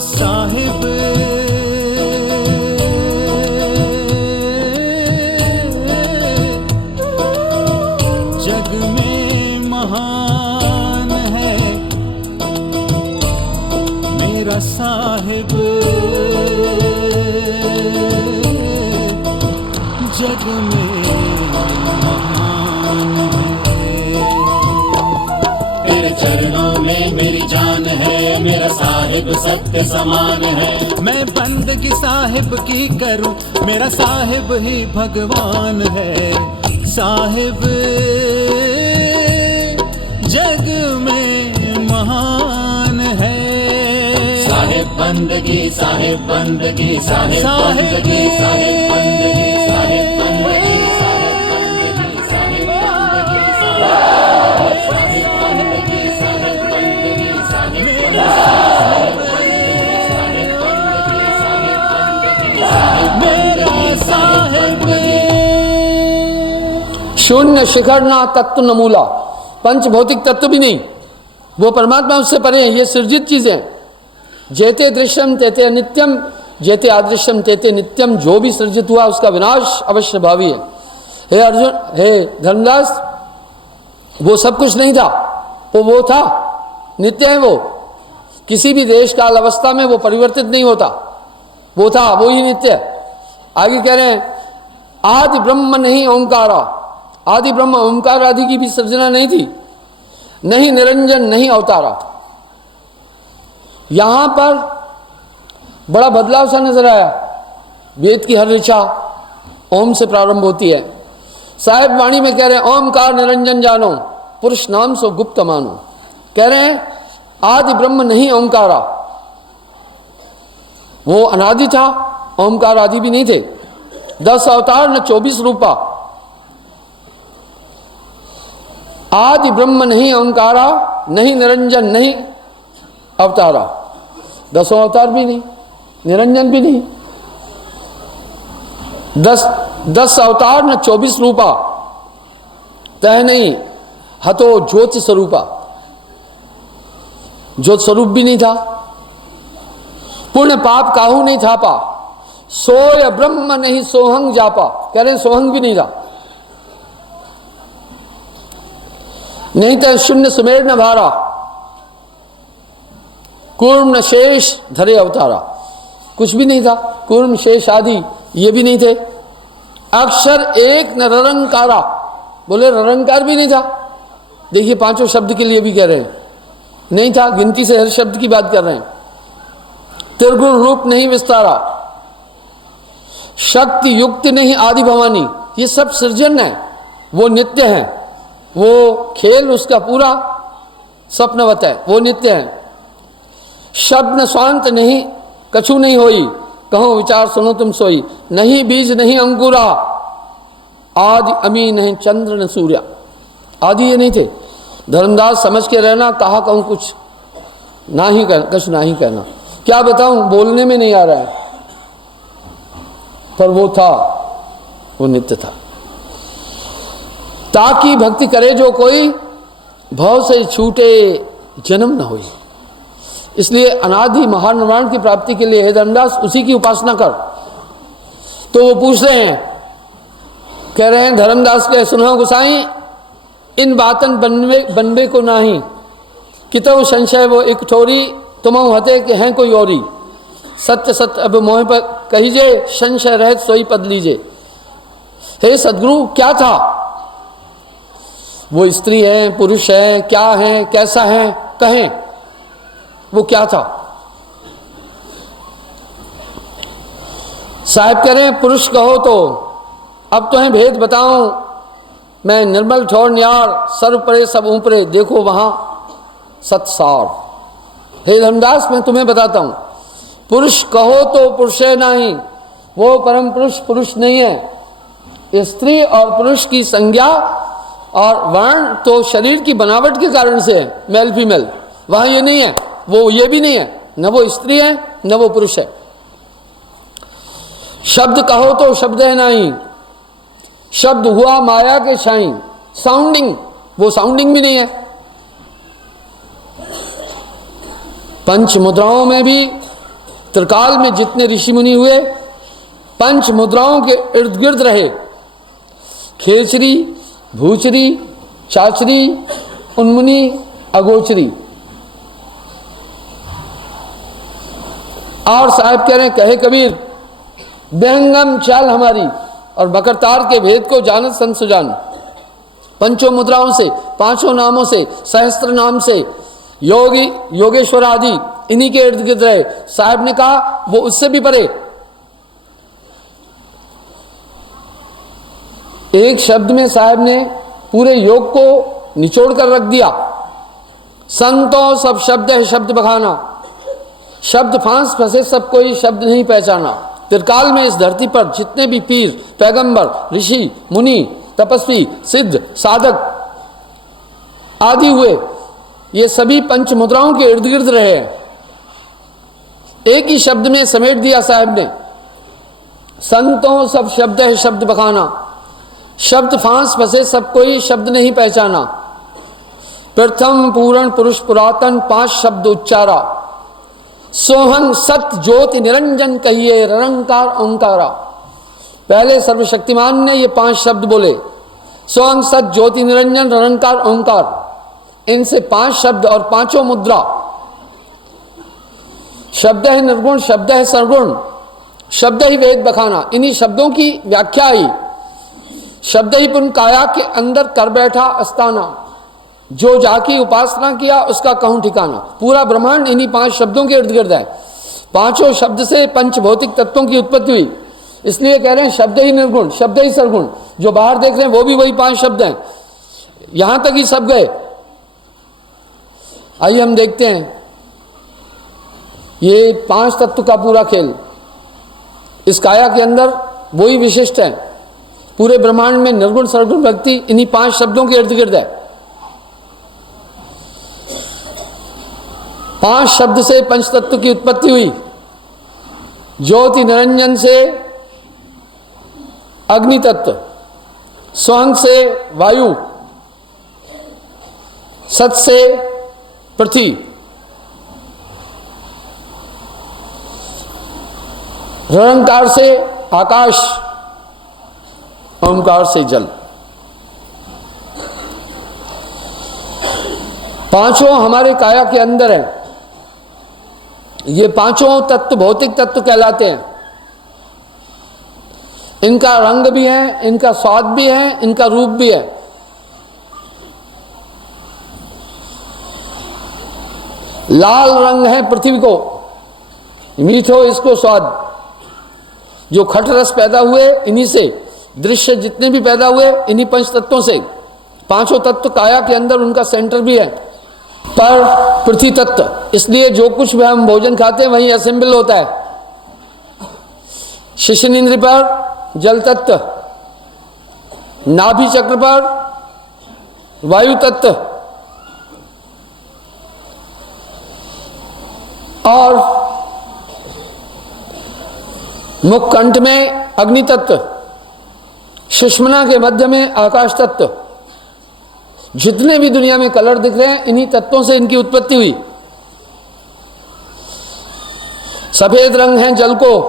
साहिब जग में महान है मेरा साहिब, जग में महान है। तेरे चरणों में मेरी जान है, मेरा साहिब सत्य समान है। मैं बंदगी साहिब की करूं, मेरा साहिब ही भगवान है। साहिब जग में महान है। साहिब बंदगी, साहिब बंदगी, साहिब बंदगी, साहिब बंदगी, साहिब बंदगी, साहिब बंदगी, साहिब बंदगी, साहिब बंदगी, साहिब बंदगी, साहिब मेरा साहिब। शून्य शिखर ना तत्व न मूला, पंच भौतिक तत्व भी नहीं, वो परमात्मा उससे परे हैं। ये सृजित चीजें, जेते दृश्यम तेते अनित्यम, जेते अदृश्यम तेते नित्यम। जो भी सृजित हुआ उसका विनाश अवश्य भावी है। हे अर्जुन, हे धर्मदास, वो सब कुछ नहीं था, वो था, नित्य है। वो किसी भी देश काल अवस्था में वो परिवर्तित नहीं होता, वो था, वो ही नित्य है। आगे कह रहे हैं आदि ब्रह्म नहीं ओंकारा, आदि ब्रह्म ओंकार आदि की भी सृजना नहीं थी, नहीं निरंजन नहीं अवतारा। यहां पर बड़ा बदलाव सा नजर आया। वेद की हर ऋचा ओम से प्रारंभ होती है। साहिब वाणी में कह रहे हैं ओमकार निरंजन जानो, पुरुष नाम सो गुप्त मानो। कह रहे हैं आदि ब्रह्म नहीं ओंकारा, वो अनादि था, ओमकार आदि भी नहीं थे। 10 अवतार न 24 रूपा, आदि ब्रह्म नहीं ओंकारा, नहीं निरंजन नहीं अवतारा। 10 अवतार भी नहीं, निरंजन भी नहीं। 10 अवतार न 24 रूपा, तह नहीं हतो ज्योति स्वरूपा, ज्योत स्वरूप भी नहीं था। पुण्य पाप काहू नहीं थापा, सोय ब्रह्म नहीं सोहंग जापा। कह रहे सोहंग भी नहीं था, नहीं तो शून्य सुमेर न भारा, कूर्म न शेष धरे अवतारा। कुछ भी नहीं था, कूर्म शेष आदि ये भी नहीं थे। अक्षर एक न ररंकारा, बोले ररंकार भी नहीं था। देखिए 5 शब्द के लिए भी कह रहे हैं नहीं था, गिनती से हर शब्द की बात कर रहे हैं। त्रिगुण रूप नहीं विस्तारा, शक्ति युक्ति नहीं आदि भवानी। ये सब सृजन है, वो नित्य है। वो खेल उसका पूरा स्वप्नवत है, वो नित्य है। शब्द न स्वांत नहीं कछु नहीं होई, कहो विचार सुनो तुम सोई। नहीं बीज नहीं अंकुरा, आदि अमी नहीं चंद्र न सूर्या। आदि ये नहीं थे। धर्मदास समझ के रहना, कहा कहूँ कुछ ना ही कहना, कुछ ना ही कहना। क्या बताऊं, बोलने में नहीं आ रहा है, पर वो था, वो नित्य था। ताकि भक्ति करे जो कोई, भव से छूटे जन्म न होई। इसलिए अनादि महानिर्वाण की प्राप्ति के लिए हे धर्मदास उसी की उपासना कर। तो वो पूछ रहे हैं, कह रहे हैं धर्मदास के सुनो गुसाई, इन बातन बनबे को नाही, कितो संशय वो एक ठोरी, तुमहु हते कि हैं कोई औरी। सत्य सत्य अब मोह पर कहीजे, संशय रहित सोई पद लीजे। हे सदगुरु क्या था, वो स्त्री है पुरुष है, क्या है कैसा है, कहें वो क्या था। साहब कह रहे हैं पुरुष कहो तो अब तो है भेद बताऊं, मैं निर्मल ठोर न्यार, सर्व परे सब ऊपरे, देखो वहां सत्सार। हे धर्मदास मैं तुम्हें बताता हूं, पुरुष कहो तो पुरुष है नहीं, वो परम पुरुष पुरुष नहीं है। स्त्री और पुरुष की संज्ञा और वर्ण तो शरीर की बनावट के कारण से है, मेल फीमेल। वहां ये नहीं है, वो ये भी नहीं है, न वो स्त्री है न वो पुरुष है। शब्द कहो तो शब्द है नहीं, शब्द हुआ माया के छाई। साउंडिंग, वो साउंडिंग भी नहीं है, पंच मुद्राओं में भी त्रिकाल में जितने ऋषि मुनि हुए पंच मुद्राओं के इर्द गिर्द रहे। खेचरी, भूचरी, चाचरी, उन्मुनी, अगोचरी। और साहब कह रहे हैं, कहे कबीर बेहंगम चाल हमारी, और बकरतार के भेद को जानत संत सुजान। पंचों मुद्राओं से, पांचों नामों से, सहस्त्र नाम से, योगी योगेश्वर आदि इन्हीं के इर्द गिर्द रहे। साहब ने कहा वो उससे भी परे। एक शब्द में साहब ने पूरे योग को निचोड़ कर रख दिया। संतों सब शब्द है शब्द बखाना, शब्द फांस फंसे सब कोई शब्द नहीं पहचाना। त्रिकाल में इस धरती पर जितने भी पीर, पैगंबर, ऋषि, मुनि, तपस्वी, सिद्ध, साधक आदि हुए, ये सभी पंच मुद्राओं के इर्द गिर्द रहे हैं। एक ही शब्द में समेट दिया साहब ने। संतों सब शब्द है शब्द बखाना, शब्द फांस फंसे सब कोई शब्द नहीं पहचाना। प्रथम पूर्ण पुरुष पुरातन 5 शब्द उच्चारा, सोहं सत ज्योति निरंजन कहिए निरंकार ओंकारा। पहले सर्वशक्तिमान ने ये 5 शब्द बोले, सोहं सत ज्योति निरंजन निरंकार ओंकार। इनसे 5 शब्द और पांचों मुद्रा, शब्द है निर्गुण, शब्द है सरगुण, शब्द ही वेद बखाना। इन्हीं शब्दों की व्याख्या ही शब्द ही पुन काया के अंदर कर बैठा अस्ताना। जो जाकी उपासना किया उसका कहूं ठिकाना। पूरा ब्रह्मांड इन्हीं 5 शब्दों के इर्द गिर्द है। पांचों शब्द से पंच भौतिक तत्वों की उत्पत्ति हुई। इसलिए कह रहे हैं शब्द ही निर्गुण, शब्द ही सरगुण। जो बाहर देख रहे हैं वो भी वही 5 शब्द हैं, यहां तक ही सब गए। आइए हम देखते हैं ये 5 तत्व का पूरा खेल। इस काया के अंदर वही विशिष्ट है। पूरे ब्रह्मांड में निर्गुण सरगुण व्यक्ति इन्हीं 5 शब्दों के इर्द गिर्द है। 5 शब्द से पंच तत्व की उत्पत्ति हुई। ज्योति निरंजन से अग्नि तत्व, स्वहं से वायु, सत से पृथ्वी, निरंकार से आकाश, ओंकार से जल। पांचों हमारे काया के अंदर हैं। ये पांचों तत्व भौतिक तत्व कहलाते हैं। इनका रंग भी है, इनका स्वाद भी है, इनका रूप भी है। लाल रंग है पृथ्वी को, मीठो इसको स्वाद। जो खट रस पैदा हुए इन्हीं से, दृश्य जितने भी पैदा हुए इन्हीं पंच तत्वों से। पांचों तत्व काया के अंदर उनका सेंटर भी है। पर पृथ्वी तत्व, इसलिए जो कुछ भी हम भोजन खाते हैं वहीं असेंबल होता है। शिश्न पर जल तत्व, नाभि चक्र पर वायु तत्व और मुख कंठ में अग्नि तत्व, सुषुम्ना के मध्य में आकाश तत्व। जितने भी दुनिया में कलर दिख रहे हैं इन्हीं तत्वों से इनकी उत्पत्ति हुई। सफेद रंग है जल को,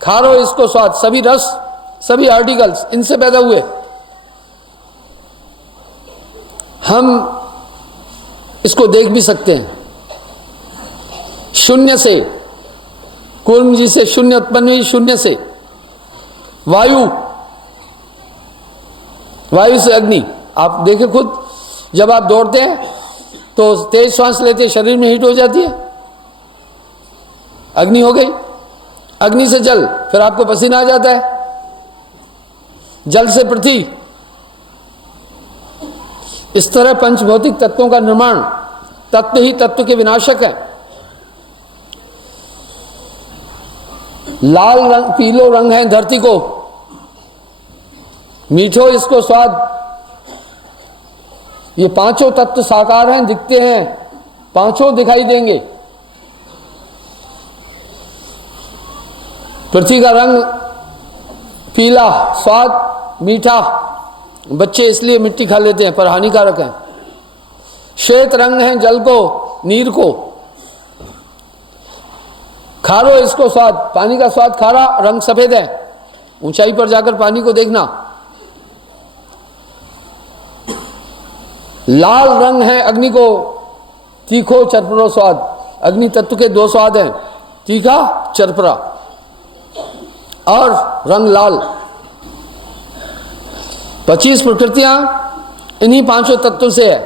खारो इसको स्वाद। सभी रस, सभी आर्टिकल्स इनसे पैदा हुए। हम इसको देख भी सकते हैं। शून्य से, कूर्म जी से शून्य उत्पन्न हुई, शून्य से वायु, वायु से अग्नि। आप देखिए खुद, जब आप दौड़ते हैं तो तेज श्वास लेते हैं, शरीर में हीट हो जाती है, अग्नि हो गई। अग्नि से जल, फिर आपको पसीना आ जाता है। जल से पृथ्वी। इस तरह पंचभौतिक तत्वों का निर्माण। तत्व ही तत्व के विनाशक है। लाल रंग, पीलो रंग है धरती को, मीठो इसको स्वाद। ये पांचों तत्व साकार हैं, दिखते हैं, पांचों दिखाई देंगे। पृथ्वी का रंग पीला, स्वाद मीठा। बच्चे इसलिए मिट्टी खा लेते हैं पर हानिकारक है। श्वेत रंग है जल को, नीर को, खारो इसको स्वाद, पानी का स्वाद खारा, रंग सफेद है। ऊंचाई पर जाकर पानी को देखना। लाल रंग है अग्नि को, तीखो चरपरो स्वाद। अग्नि तत्व के दो स्वाद हैं, तीखा चरपरा और रंग लाल। 25 प्रकृतियां इन्हीं पांचों तत्वों से है।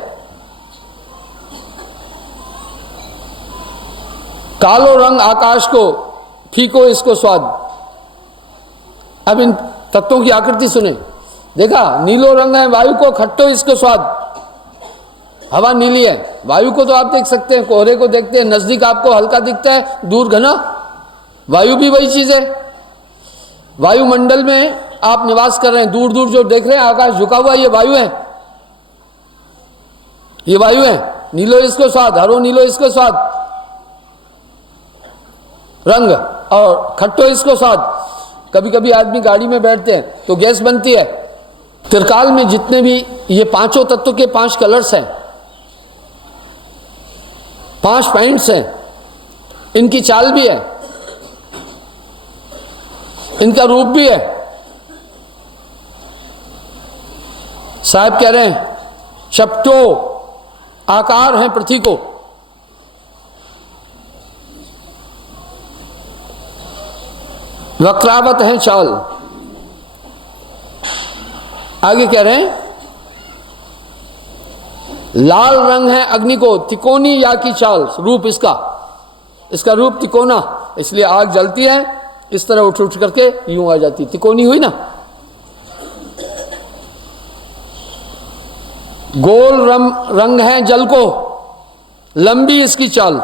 कालो रंग आकाश को, फीको इसको स्वाद। अब इन तत्वों की आकृति सुने। देखा, नीलो रंग है वायु को, खट्टो इसको स्वाद। हवा नीली है, वायु को तो आप देख सकते हैं, कोहरे को देखते हैं, नजदीक आपको हल्का दिखता है, दूर घना। वायु भी वही चीज है। वायुमंडल में आप निवास कर रहे हैं, दूर दूर जो देख रहे हैं आकाश झुका हुआ, ये वायु है, ये वायु है। नीलो इसको स्वाद, हरो नीलो इसको स्वाद रंग, और खट्टो इसको स्वाद। कभी कभी आदमी गाड़ी में बैठते हैं तो गैस बनती है। त्रिकाल में जितने भी ये पांचों तत्वों के 5 कलर्स हैं, 5 पॉइंट्स हैं, इनकी चाल भी है, इनका रूप भी है। साहब कह रहे हैं चपटो आकार है पृथ्वी को, वक्रावत है चाल। आगे कह रहे हैं लाल रंग है अग्नि को, तिकोनी या की चाल। रूप इसका रूप तिकोना, इसलिए आग जलती है इस तरह उठ उठ करके यूं आ जाती, तिकोनी हुई ना। गोल रंग है जल को, लंबी इसकी चाल।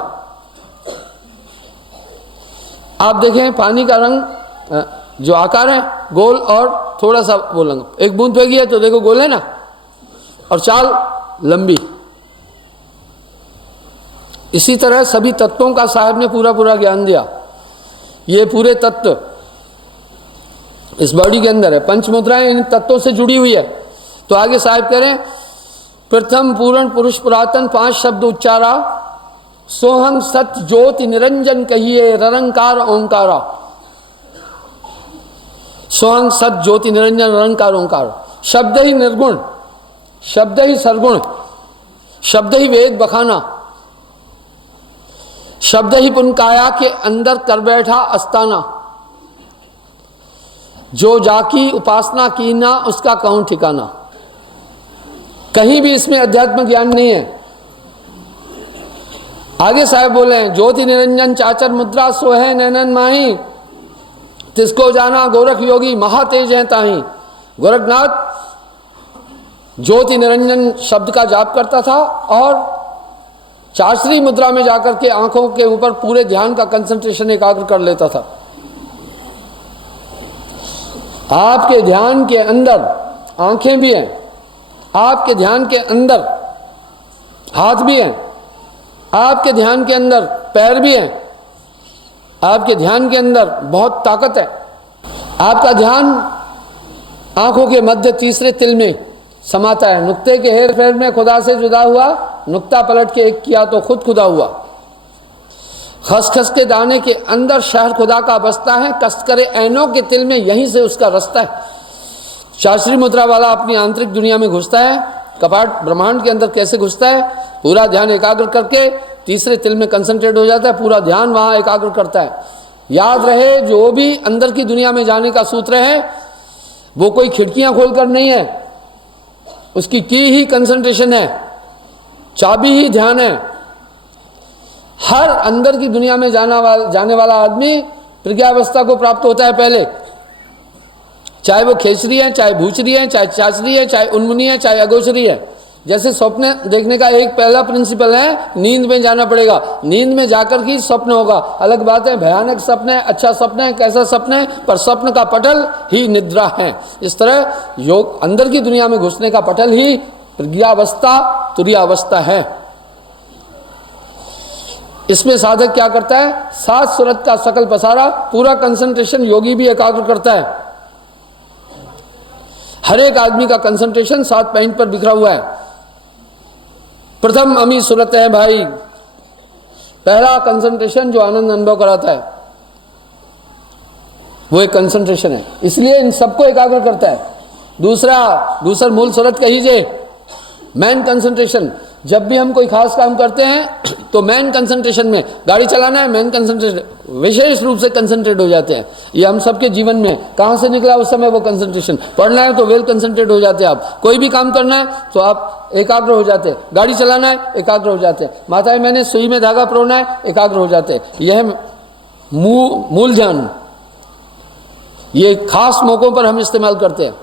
आप देखें पानी का रंग जो आकार है गोल और थोड़ा सा वो रंग, एक बूंद फेंकी है तो देखो गोल है ना, और चाल लंबी। इसी तरह सभी तत्वों का साहब ने पूरा पूरा ज्ञान दिया। ये पूरे तत्व इस बॉडी के अंदर है, पंचमुद्राएं इन तत्वों से जुड़ी हुई है। तो आगे साहब कह रहे हैं प्रथम पूर्ण पुरुष पुरातन 5 शब्द उच्चारा, सोहम सत ज्योति निरंजन कहिए ररंकार ओंकारा। सोहम सत ज्योति निरंजन ररंकार ओंकार। शब्द ही निर्गुण, शब्द ही सरगुण, शब्द ही वेद बखाना, शब्द ही पुनकाया के अंदर कर बैठा अस्ताना। जो जाकी उपासना की ना उसका कहूं ठिकाना। कहीं भी इसमें अध्यात्म ज्ञान नहीं है। आगे साहब बोले हैं ज्योति निरंजन चाचर मुद्रा सोहे नैनन माही, तिसको जाना गोरख योगी महातेज है ताही। गोरखनाथ ज्योति निरंजन शब्द का जाप करता था और चाचरी मुद्रा में जाकर के आंखों के ऊपर पूरे ध्यान का कंसंट्रेशन एकाग्र कर लेता था। आपके ध्यान के अंदर आंखें भी हैं, आपके ध्यान के अंदर हाथ भी हैं, आपके ध्यान के अंदर पैर भी हैं, आपके ध्यान के अंदर बहुत ताकत है। आपका ध्यान आंखों के मध्य तीसरे तिल में समाता है। नुक्ते के हेर फेर में खुदा से जुदा हुआ, नुक्ता पलट के एक किया तो खुद खुदा हुआ। खसखस के दाने के अंदर शहर खुदा का बसता है, कष्ट करे ऐनों के तिल में यहीं से उसका रास्ता है। चाचरी मुद्रा वाला अपनी आंतरिक दुनिया में घुसता है, कपाट ब्रह्मांड के अंदर कैसे घुसता है, पूरा ध्यान एकाग्र करके तीसरे तिल में कंसंट्रेट हो जाता है, पूरा ध्यान वहाँ एकाग्र करता है। याद रहे जो भी अंदर की दुनिया में जाने का सूत्र है वो कोई खिड़कियाँ खोलकर नहीं है, उसकी की ही कंसंट्रेशन है, चाबी ही ध्यान है। हर अंदर की दुनिया में जाने वाला आदमी प्रज्ञावस्था को प्राप्त होता है पहले, चाहे वो खेचरी है, चाहे भूचरी है, चाहे चाचरी है, चाहे उन्मुनी है, चाहे अगोचरी है। जैसे स्वप्न देखने का एक पहला प्रिंसिपल है, नींद में जाना पड़ेगा, नींद में जाकर ही स्वप्न होगा। अलग बात है भयानक स्वप्न है, अच्छा स्वप्न है, कैसा स्वप्न है, पर स्वप्न का पटल ही निद्रा है। इस तरह योग अंदर की दुनिया में घुसने का पटल ही प्रज्ञावस्था तुरीयावस्था है। इसमें साधक क्या करता है, 7 सूरत का सकल पसारा, पूरा कंसंट्रेशन योगी भी एकाग्र करता है। हर एक आदमी का कंसंट्रेशन 7 पॉइंट पर बिखरा हुआ है। प्रथम अमी सूरत है भाई, पहला कंसंट्रेशन जो आनंद अनुभव कराता है। वो एक कंसंट्रेशन है, इसलिए इन सबको एकाग्र करता है। दूसरा मूल सूरत कहिए मैन कंसंट्रेशन। जब भी हम कोई खास काम करते हैं तो मैन कंसंट्रेशन में, गाड़ी चलाना है मैन कंसंट्रेशन, विशेष रूप से कंसंट्रेट हो जाते हैं। ये हम सबके जीवन में कहाँ से निकला उस समय वो कंसंट्रेशन। पढ़ना है तो वेल कंसंट्रेट हो जाते हैं आप, कोई भी काम करना है तो आप एकाग्र हो जाते हैं, गाड़ी चलाना है एकाग्र हो जाते हैं, माताएं मैंने सुई में धागा परोना है एकाग्र हो जाते हैं। यह मूल ध्यान ये खास मौकों पर हम इस्तेमाल करते हैं।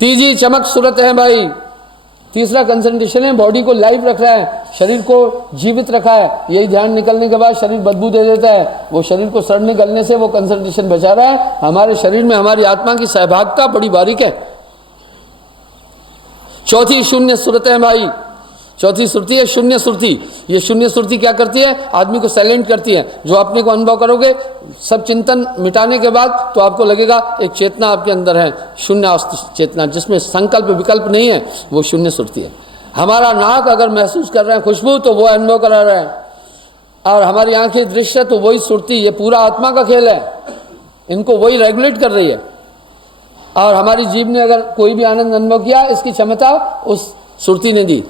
तीजी चमक सूरत है भाई, तीसरा कंसंट्रेशन है, बॉडी को लाइव रख रहा है, शरीर को जीवित रखा है। यही ध्यान निकलने के बाद शरीर बदबू दे देता है, वो शरीर को सड़ने गलने से वो कंसंट्रेशन बचा रहा है। हमारे शरीर में हमारी आत्मा की सहभागिता बड़ी बारीक है। चौथी शून्य सूरत है भाई, चौथी सुरती है शून्य सुरती। ये शून्य सुरती क्या करती है, आदमी को साइलेंट करती है। जो अपने को अनुभव करोगे सब चिंतन मिटाने के बाद तो आपको लगेगा एक चेतना आपके अंदर है, शून्य चेतना जिसमें संकल्प विकल्प नहीं है, वो शून्य सुरती है। हमारा नाक अगर महसूस कर रहे हैं खुशबू तो वो अनुभव करा रहे हैं, और हमारी आंखें दृश्य तो वही सुरती, ये पूरा आत्मा का खेल है, इनको वही रेगुलेट कर रही है। और हमारी जीभ ने अगर कोई भी आनंद अनुभव किया, इसकी क्षमता उस सुरती ने दी।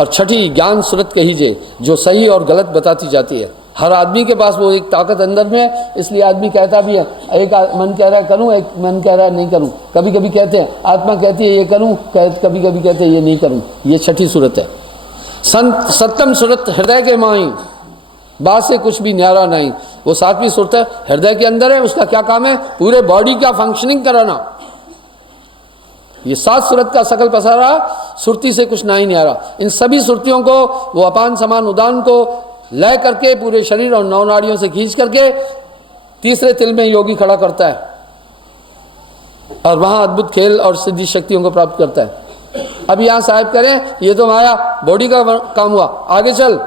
और छठी ज्ञान सूरत कहिए, जो सही और गलत बताती जाती है। हर आदमी के पास वो एक ताकत अंदर में है, इसलिए आदमी कहता भी है, एक मन कह रहा है करूं, एक मन कह रहा है नहीं करूं। कभी कभी कहते हैं आत्मा कहती है ये करूं, कभी कभी कहते हैं ये नहीं करूं। ये छठी सूरत है। सप्तम सूरत हृदय के माई, बात से कुछ भी न्यारा नहीं, वो सातवीं सूरत है, हृदय के अंदर है। उसका क्या काम है, पूरे बॉडी का फंक्शनिंग कराना। ये 7 सूरत का सकल पसारा, सुरती से कुछ नहीं आ रहा। इन सभी सुरतियों को वो अपान समान उदान को लय करके पूरे शरीर और नौ नाड़ियों से खींच करके तीसरे तिल में योगी खड़ा करता है, और वहां अद्भुत खेल और सिद्धि शक्तियों को प्राप्त करता है। अब यहां साहब करें, ये तो माया बॉडी का काम हुआ, आगे चल।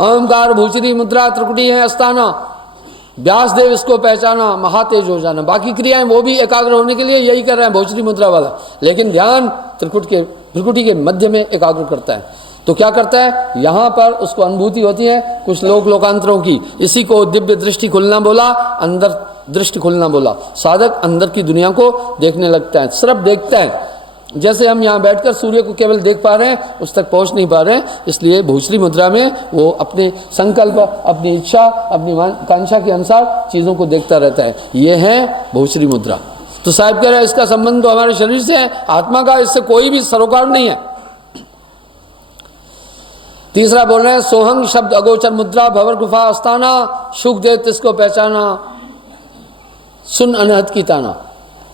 ओमकार भूचरी मुद्रा त्रिकुटी है अस्ताना, व्यासदेव इसको पहचाना, महातेज हो जाना। बाकी क्रियाएं वो भी एकाग्र होने के लिए यही कर रहे हैं, भोजरी मुद्रा वाला, लेकिन ध्यान त्रिकुटी के मध्य में एकाग्र करता है। तो क्या करता है, यहाँ पर उसको अनुभूति होती है कुछ लोकांतरों की। इसी को दिव्य दृष्टि खुलना बोला, अंदर दृष्टि खुलना बोला। साधक अंदर की दुनिया को देखने लगता है, सिर्फ देखता है। जैसे हम यहाँ बैठकर सूर्य को केवल देख पा रहे हैं, उस तक पहुँच नहीं पा रहे हैं। इसलिए भूसरी मुद्रा में वो अपने संकल्प, अपनी इच्छा, अपनी कांक्षा के अनुसार चीज़ों को देखता रहता है। ये है भूसरी मुद्रा। तो साहिब कह रहे हैं इसका संबंध तो हमारे शरीर से है, आत्मा का इससे कोई भी सरोकार नहीं है। तीसरा बोल रहे हैं सोहंग शब्द अगोचर मुद्रा, भवर गुफा अस्ताना, सुख दे तिसको पहचाना, सुन अनहद की ताना।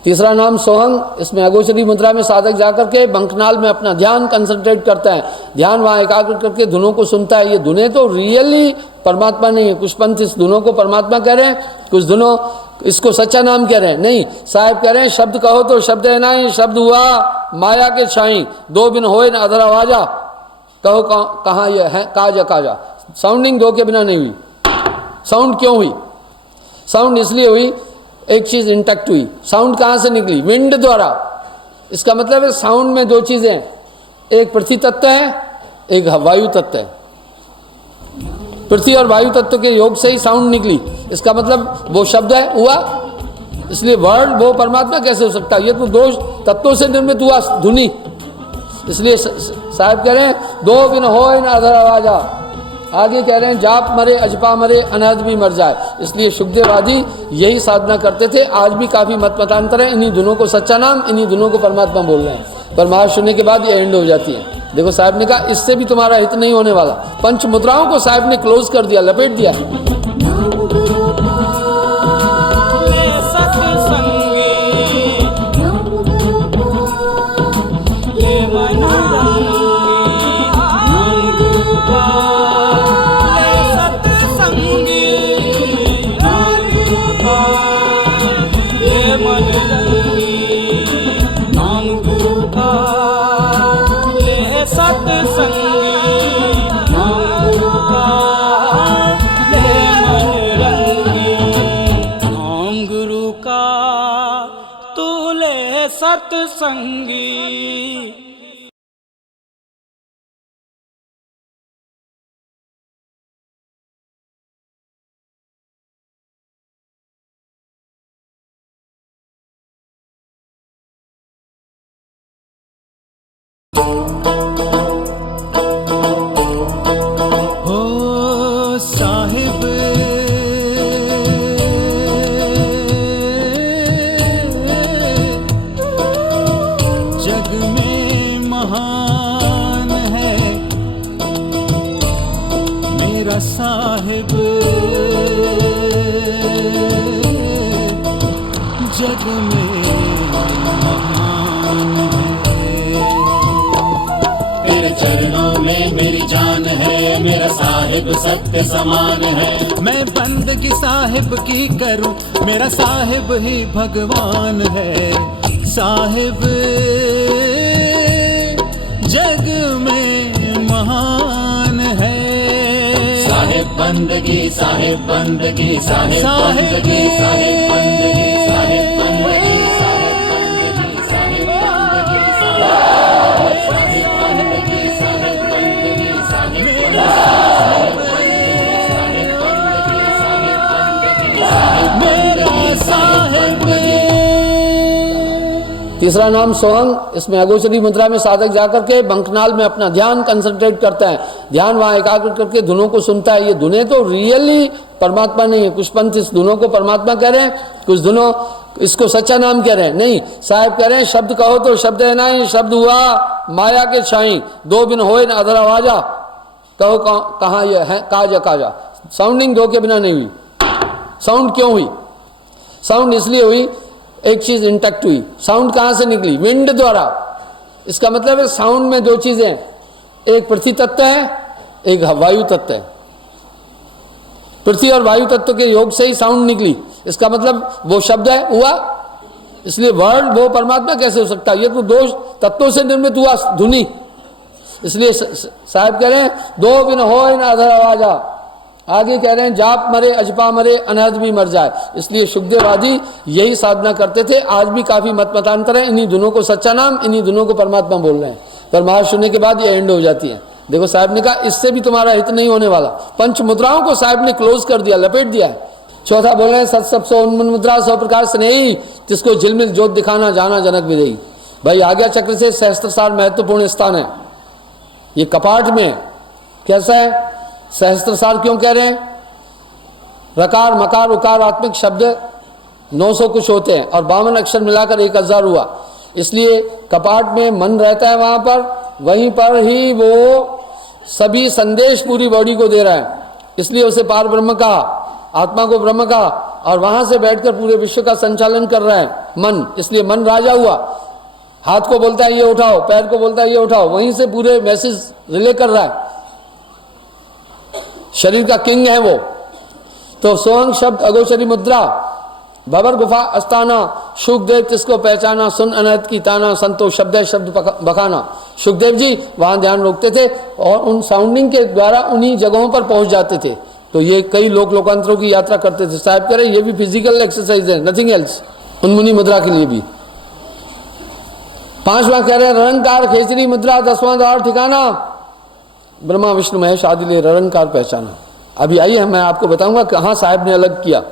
तीसरा नाम सोहंग, इसमें अगोचरी मुद्रा में साधक जाकर के बंकनाल में अपना ध्यान कंसंट्रेट करता है। ध्यान वहाँ एकाग्र करके धुनों को सुनता है। ये धुनें तो रियली परमात्मा नहीं है। कुछ पंथ इस धुनों को परमात्मा कह रहे हैं, कुछ धुनों इसको सच्चा नाम कह रहे हैं। नहीं, साहब कह रहे हैं शब्द कहो तो शब्द है नहीं, शब्द हुआ माया के छाई, दो बिन होए न अधर आवाजा, कहो कहाँ ये है काजा काजा। साउंडिंग दो के बिना नहीं हुई। साउंड क्यों हुई? साउंड इसलिए हुई, एक चीज इंटैक्ट हुई। साउंड कहाँ से निकली? विंड द्वारा। इसका मतलब है साउंड में दो चीजें, एक पृथ्वी तत्व है, एक वायु तत्व है। पृथ्वी और वायु तत्व के योग से ही साउंड निकली। इसका मतलब वो शब्द है, हुआ। इसलिए वर्ड वो परमात्मा कैसे हो सकता है? ये तो दो तत्वों से निर्मित हुआ ध्वनि। इसलिए साहब कह रहे हैं दो बिन होए न अधर आवाजा। आगे कह रहे हैं जाप मरे अजपा मरे अनहद भी मर जाए। इसलिए सुखदेव आदि यही साधना करते थे। आज भी काफ़ी मतांतर है। इन्हीं धुनों को सच्चा नाम, इन्हीं धुनों को परमात्मा बोल रहे हैं। पर महाराज सुनने के बाद ये एंड हो जाती है। देखो साहब ने कहा इससे भी तुम्हारा हित नहीं होने वाला। पंच मुद्राओं को साहब ने क्लोज कर दिया, लपेट दिया। सत्संगी। साहिब जग में महान है। तेरे चरणों में मेरी जान है, मेरा साहिब सत्य समान है। मैं बंदगी साहिब की करूं, मेरा साहिब ही भगवान है। साहिब जग में महान है। साहिब बंदगी, साहिब बंदगी, साहिब बंदगी, साहिब बंदगी, साहिब बंदगी, साहिब बंदगी, साहिब बंदगी, साहिब बंदगी, साहिब बंदगी, साहिब मेरा साहिब। तीसरा नाम सोहंग। इसमें अगोचरी मुद्रा में साधक जाकर के बंकनाल में अपना ध्यान कंसंट्रेट करता है, ध्यान वहां एकाग्र करके धुनों को सुनता है। ये धुनें तो रियली परमात्मा नहीं है। कुछ पंथ इस धुनों को परमात्मा कह रहे हैं, कुछ धुनों इसको सच्चा नाम कह रहे हैं। नहीं, साहब कह रहे हैं शब्द कहो तो शब्द है ना, शब्द हुआ माया के छाई, दो बिन होए न अधर आवाजा। कहो कहाँ ये है काजा काजा। साउंडिंग दो के बिना नहीं हुई। साउंड क्यों हुई? साउंड इसलिए हुई, एक चीज इंटैक्ट हुई। साउंड कहां से निकली? विंड द्वारा। इसका मतलब है साउंड में दो चीजें, एक पृथ्वी तत्व है, एक वायु तत्व है। पृथ्वी और वायु तत्व के योग से ही साउंड निकली। इसका मतलब वो शब्द है, हुआ। इसलिए वर्ड वो परमात्मा कैसे हो सकता है? ये तो दो तत्वों से निर्मित हुआ ध्वनि। इसलिए साहब कह रहे हैं दो बिन होए न अधर आवाजा। आगे कह रहे हैं जाप मरे अजपा मरे अनहद भी मर जाए। इसलिए सुखदेव आदि यही साधना करते थे। आज भी काफी मत मतांतर है। इन्हीं धुनों को सच्चा नाम, इन्हीं धुनों को परमात्मा बोल रहे हैं। पर महाराज सुनने के बाद ये एंड हो जाती है। देखो साहब ने कहा इससे भी तुम्हारा हित नहीं होने वाला। पंच मुद्राओं को साहब ने क्लोज कर दिया, लपेट दिया है। चौथा बोल रहे हैं सत सब सो उन्मन मुद्रा सौ प्रकार स्नेही, जिसको झिलमिल जोत दिखाना जाना जनक विदेही। भाई आज्ञा चक्र से सहस्त्रसार महत्वपूर्ण स्थान है। ये कपाट में कैसा है? सहस्त्रसार क्यों कह रहे हैं? रकार मकार उकार आत्मिक शब्द 900 कुछ होते हैं और 52 अक्षर मिलाकर 1000 हुआ। इसलिए कपाट में मन रहता है, वहां पर वहीं पर ही वो सभी संदेश पूरी बॉडी को दे रहा है। इसलिए उसे पार ब्रह्म कहा, आत्मा को ब्रह्म कहा, और वहां से बैठकर पूरे विश्व का संचालन कर रहा है मन। इसलिए मन राजा हुआ। हाथ को बोलता है ये उठाओ, पैर को बोलता है ये उठाओ, वहीं से पूरे मैसेज रिले कर रहा है। शरीर का किंग है वो। तो सोहंग शब्द अगोचरी मुद्रा, भवर गुफा अस्ताना, सुखदेव किसको पहचाना, सुन अनहद की ताना, संतोष शब्द है शब्द बखाना। सुखदेव जी वहां ध्यान रोकते थे और उन साउंडिंग के द्वारा उन्हीं जगहों पर पहुंच जाते थे। तो ये कई लोक लोकांतरों की यात्रा करते थे। साहब कह रहे ये भी फिजिकल एक्सरसाइज है, नथिंग एल्स। उन्मुनी मुद्रा के लिए भी। पांचवा कह रहे हैं रंकार खेचरी मुद्रा, 10वां द्वार ठिकाना, ब्रह्मा विष्णु महेश आदि ले रंकार पहचाना। अभी आइए मैं आपको बताऊंगा कहाँ साहब ने अलग किया।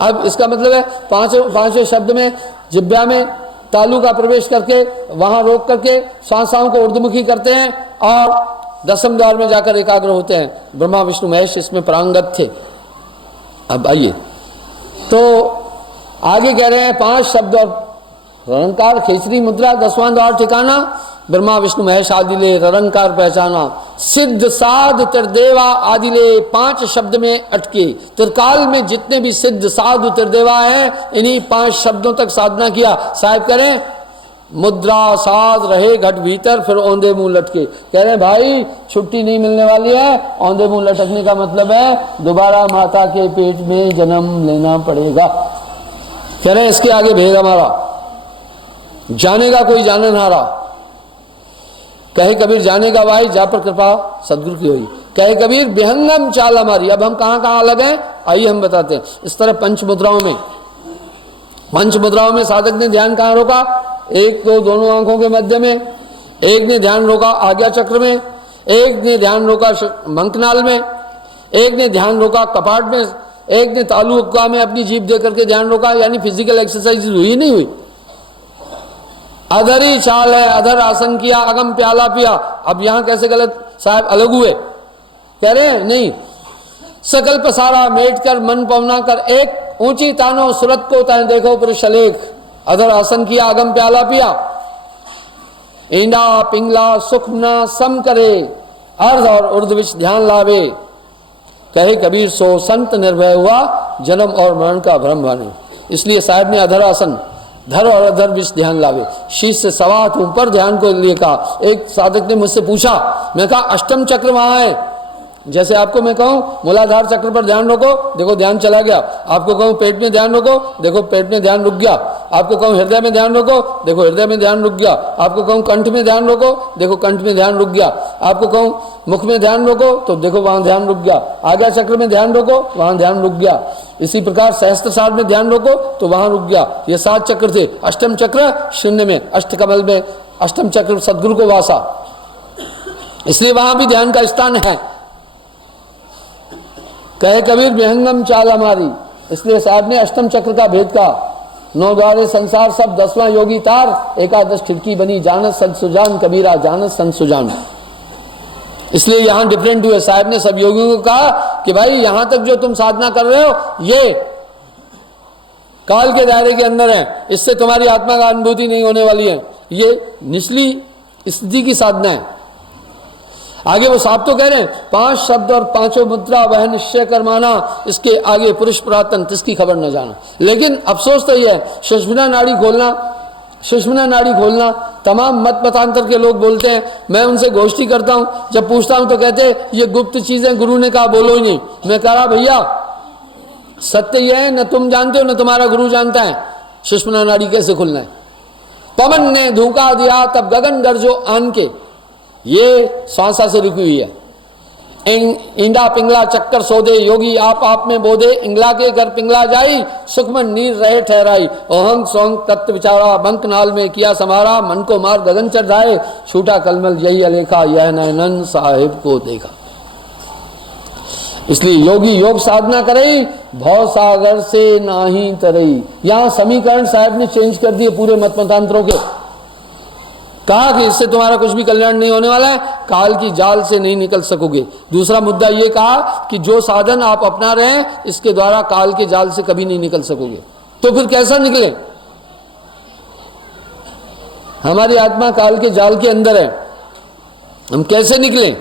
अब इसका मतलब है पांचवें शब्द में जिब्या में तालु का प्रवेश करके वहां रोक करके श्वासाओं को ऊर्ध्वमुखी करते हैं और 10वें द्वार में जाकर एकाग्र होते हैं। ब्रह्मा विष्णु महेश इसमें प्रांगत थे। अब आइए तो आगे कह रहे हैं 5 शब्द और रंकार खेचरी मुद्रा, 10वां द्वार ठिकाना, ब्रह्मा विष्णु महेश आदिले रंकार पहचाना, सिद्ध साध त्रिदेवा आदिले 5 शब्द में अटके। त्रिकाल में जितने भी सिद्ध साधु त्रिदेवा हैं इन्हीं 5 शब्दों तक साधना किया। साहब करें मुद्रा साध रहे घट भीतर, फिर औंधे मुंह लटके। कह रहे हैं भाई छुट्टी नहीं मिलने वाली है। औंधे मुंह लटकने का मतलब है दोबारा माता के पेट में जन्म लेना पड़ेगा। कह रहे हैं इसके आगे भेद हमारा, जाने का कोई जानन हारा। कहे कबीर जाने का भाई जा पर कृपा सदगुरु की हुई। कहे कबीर विहंगम चाल हमारी। अब हम कहाँ अलग हैं आइए हम बताते हैं। इस तरह पंच मुद्राओं में साधक ने ध्यान कहाँ रोका? एक तो दोनों आंखों के मध्य में, एक ने ध्यान रोका आज्ञा चक्र में, एक ने ध्यान रोका मंकनाल में, एक ने ध्यान रोका कपाट में, एक ने तालु हुक्का में अपनी जीभ दे करके ध्यान रोका। यानी फिजिकल एक्सरसाइज हुई नहीं हुई। अधर ही चाल है, अधर आसन किया, अगम प्याला पिया। अब यहां कैसे गलत साहब अलग हुए? कह रहे हैं नहीं, सकल पसारा मेट कर मन पवना कर, एक ऊंची तानो सुरत को तान देखो पुरुष अलेख। अधर आसन किया, अगम प्याला पिया, ईंडा पिंगला सुख न सम करे, अर्ध और उर्ध विच ध्यान लावे। कहे कबीर सो संत निर्भय हुआ, जन्म और मरण का भ्रम भाने। इसलिए साहब ने अधर आसन, धर और अधर विष ध्यान लावे, शीश से सवा हाथ ऊपर ध्यान को लिए कहा। एक साधक ने मुझसे पूछा, मैं कहा अष्टम चक्र वहां है। जैसे आपको मैं कहूं मूलाधार चक्र पर ध्यान रखो, देखो ध्यान चला गया। आपको कहूं पेट में ध्यान रखो, देखो पेट में ध्यान रुक गया। आपको कहूं हृदय में ध्यान रखो, देखो हृदय में ध्यान रुक गया। आपको कहूं कंठ में ध्यान रखो, देखो कंठ में ध्यान रुक गया। आपको कहूं मुख में ध्यान रखो, तो देखो वहां ध्यान रुक गया। आज्ञा चक्र में ध्यान रखो, वहां ध्यान रुक गया। इसी प्रकार सहस्त्रसार में ध्यान रखो तो वहां रुक गया। ये 7 चक्र थे। अष्टम चक्र शून्य में, अष्टकमल में अष्टम चक्र सदगुरु को वासा, इसलिए वहां भी ध्यान का स्थान है। कहे कबीर विहंगम चाल हमारी, इसलिए साहब ने अष्टम चक्र का भेद कहा। 9 द्वारे संसार सब 10वां योगी तार, एकादश खिड़की बनी जानत संत सुजान, कबीरा जानत संत सुजान। इसलिए यहां डिफरेंट हुए। साहब ने सब योगियों को कहा कि भाई यहां तक जो तुम साधना कर रहे हो ये काल के दायरे के अंदर है, इससे तुम्हारी आत्मा का अनुभूति नहीं होने वाली है। ये निचली स्थिति की साधना है। आगे वो साहब तो कह रहे हैं 5 शब्द और 5 मुद्रा वह निश्चय कर माना, इसके आगे पुरुष पुरातन तिसकी खबर न जाना। लेकिन अफसोस तो यह है, सुषुम्ना नाड़ी खोलना तमाम मत मतांतर के लोग बोलते हैं। मैं उनसे गोष्ठी करता हूं, जब पूछता हूं तो कहते हैं ये गुप्त चीजें, गुरु ने कहा बोलो ही नहीं। मैं कह रहा भैया सत्य यह है, न तुम जानते हो न तुम्हारा गुरु जानता है सुषुम्ना नाड़ी कैसे खुलना है। पवन ने धूका दिया तब गगन गरजो आन के, ये श्वासा से रुकी हुई है। इंडा पिंगला चक्कर सौदे, योगी आप में बोधे, इंगला के घर पिंगला जाई, सुखमन नीर रहे ठहराई। ओहंग सोंग तत्व विचारा, बंक नाल में किया समारा, मन को मार गगन चढ़ाए, छूटा कलमल यही अलेखा, यह नैनन साहिब को देखा। इसलिए योगी योग साधना करे, भव सागर से नाही तरई। यहां समीकरण साहब ने चेंज कर दिए पूरे मत मतांतरों के। कहा कि इससे तुम्हारा कुछ भी कल्याण नहीं होने वाला है, काल की जाल से नहीं निकल सकोगे। दूसरा मुद्दा ये कहा कि जो साधन आप अपना रहे हैं इसके द्वारा काल के जाल से कभी नहीं निकल सकोगे। तो फिर कैसा निकले? हमारी आत्मा काल के जाल के अंदर है, हम कैसे निकले?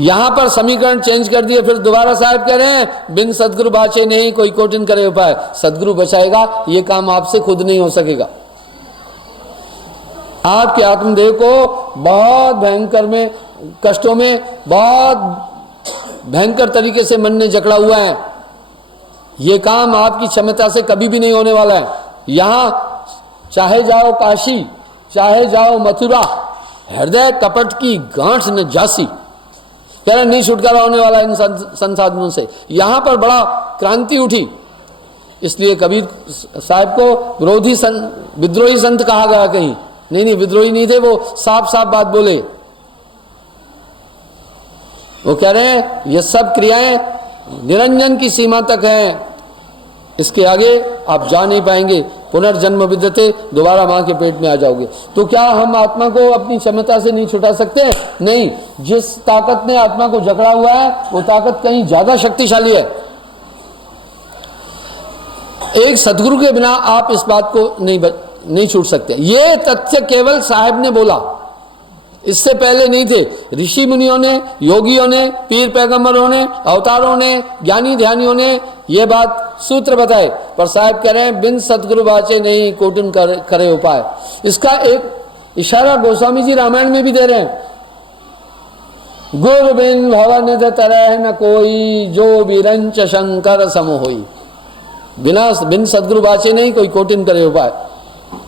यहां पर समीकरण चेंज कर दिए। फिर दोबारा साहब कह रहे हैं बिन सदगुरु बाचे नहीं कोई कोटिन करे उपाय। सदगुरु बचाएगा, ये काम आपसे खुद नहीं हो सकेगा। आपके आत्मदेह को बहुत भयंकर में कष्टों में बहुत भयंकर तरीके से मन ने जकड़ा हुआ है। ये काम आपकी क्षमता से कभी भी नहीं होने वाला है। यहां चाहे जाओ काशी, चाहे जाओ मथुरा, हृदय कपट की गांठ न जासी, कह रहे नहीं छुटकारा होने वाला इन संसाधनों से। यहां पर बड़ा क्रांति उठी, इसलिए कबीर साहब को विद्रोही संत कहा गया। कहीं नहीं, विद्रोही नहीं थे वो, साफ साफ बात बोले। वो कह रहे हैं ये सब क्रियाएं निरंजन की सीमा तक हैं, इसके आगे आप जा नहीं पाएंगे। पुनर्जन्म विद्यते, दोबारा मां के पेट में आ जाओगे। तो क्या हम आत्मा को अपनी क्षमता से नहीं छुटा सकते? नहीं, जिस ताकत ने आत्मा को जकड़ा हुआ है वो ताकत कहीं ज्यादा शक्तिशाली है। एक सदगुरु के बिना आप इस बात को नहीं छूट सकते। ये तथ्य केवल साहब ने बोला, इससे पहले नहीं थे। ऋषि मुनियों ने, योगियों ने, पीर पैगंबरों ने, अवतारों ने, ज्ञानी ध्यानियों ने ये बात सूत्र बताए, पर साहब कह रहे हैं बिन सतगुरु बाचे नहीं कोटिन करे उपाय। इसका एक इशारा गोस्वामी जी रामायण में भी दे रहे हैं। गुर बिन भवन तरह न कोई, जो बिरंच शंकर सम होई। बिन सतगुरु बाचे नहीं कोई कोटिन करे उपाय।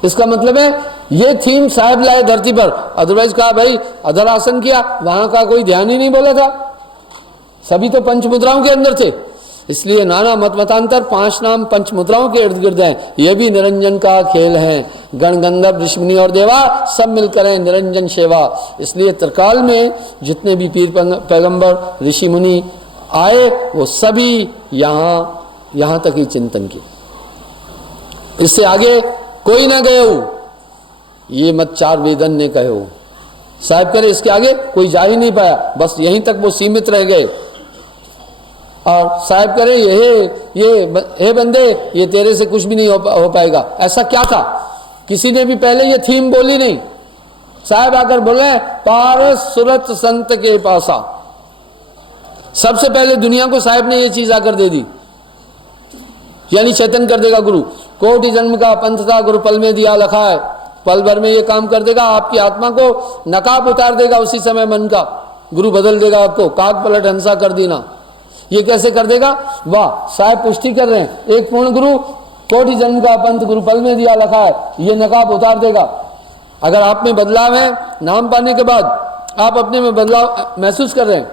इसका मतलब है ये थीम साहब लाए धरती पर। अदरवाइज कहा भाई अधर आसन किया, वहां का कोई ध्यान ही नहीं बोला था, सभी तो पंच मुद्राओं के अंदर थे। इसलिए नाना मत मतांतर 5 नाम पंच मुद्राओं के इर्द गिर्द हैं। ये भी निरंजन का खेल है। गण गंधर्व ऋषि मुनि और देवा सब मिलकर हैं निरंजन सेवा। इसलिए त्रिकाल में जितने भी पीर पैगंबर ऋषि मुनि आए वो सभी यहाँ तक ही चिंतन किए, इससे आगे कोई ना गए हो। ये मत 4 वेदन ने कहे हो। साहब करे इसके आगे कोई जा ही नहीं पाया, बस यहीं तक वो सीमित रह गए। और साहब करे ये बंदे ये तेरे से कुछ भी नहीं हो पाएगा। ऐसा क्या था? किसी ने भी पहले ये थीम बोली नहीं। साहब आकर बोले पारस सुरत संत के पासा, सबसे पहले दुनिया को साहब ने ये चीज आकर दे दी, यानी चेतन कर देगा गुरु। कोटि जन्म का पंथ था गुरु पल में दिया लखा है, पल भर में ये काम कर देगा, आपकी आत्मा को नकाब उतार देगा उसी समय, मन का गुरु बदल देगा आपको, काग पलट हंसा कर देना। ये कैसे कर देगा? वाह, साहब पुष्टि कर रहे हैं, एक पूर्ण गुरु कोटि जन्म का पंथ गुरु पल में दिया लखा है, ये नकाब उतार देगा। अगर आप में बदलाव है, नाम पाने के बाद आप अपने में बदलाव महसूस कर रहे हैं,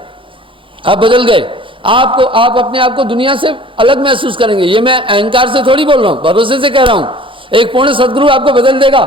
आप बदल गए, आपको आप अपने आप को दुनिया से अलग महसूस करेंगे। ये मैं अहंकार से थोड़ी बोल रहा हूँ, भरोसे से कह रहा हूँ। एक पूर्ण सदगुरु आपको बदल देगा,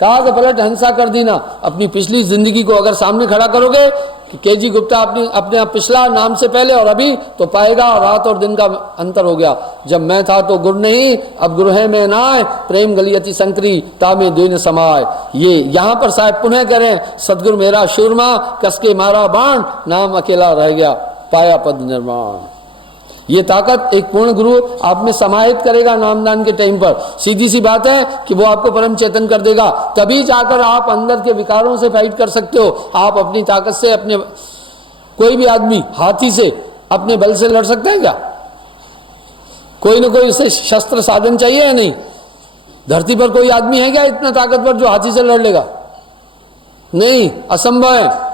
काग पलट हंसा कर देना। अपनी पिछली जिंदगी को अगर सामने खड़ा करोगे कि केजी गुप्ता अपने पिछला नाम से पहले और अभी, तो पाएगा रात और दिन का अंतर हो गया। जब मैं था तो गुरु नहीं, अब गुरु है मैं नाय, प्रेम गलियति संकरी तामे द्विन समाय। ये यहाँ पर साहब पुनः करें, सदगुरु मेरा शूरमा, कसके मारा बाण, नाम अकेला रह गया, पाया पद निर्माण। ये ताकत एक पूर्ण गुरु आप में समाहित करेगा नामदान के टाइम पर। सीधी सी बात है कि वो आपको परम चेतन कर देगा, तभी जाकर आप अंदर के विकारों से फाइट कर सकते हो। आप अपनी ताकत से, अपने कोई भी आदमी हाथी से अपने बल से लड़ सकता है क्या? कोई ना कोई उसे शस्त्र साधन चाहिए या नहीं? धरती पर कोई आदमी है क्या इतना ताकतवर जो हाथी से लड़ लेगा? नहीं, असंभव है।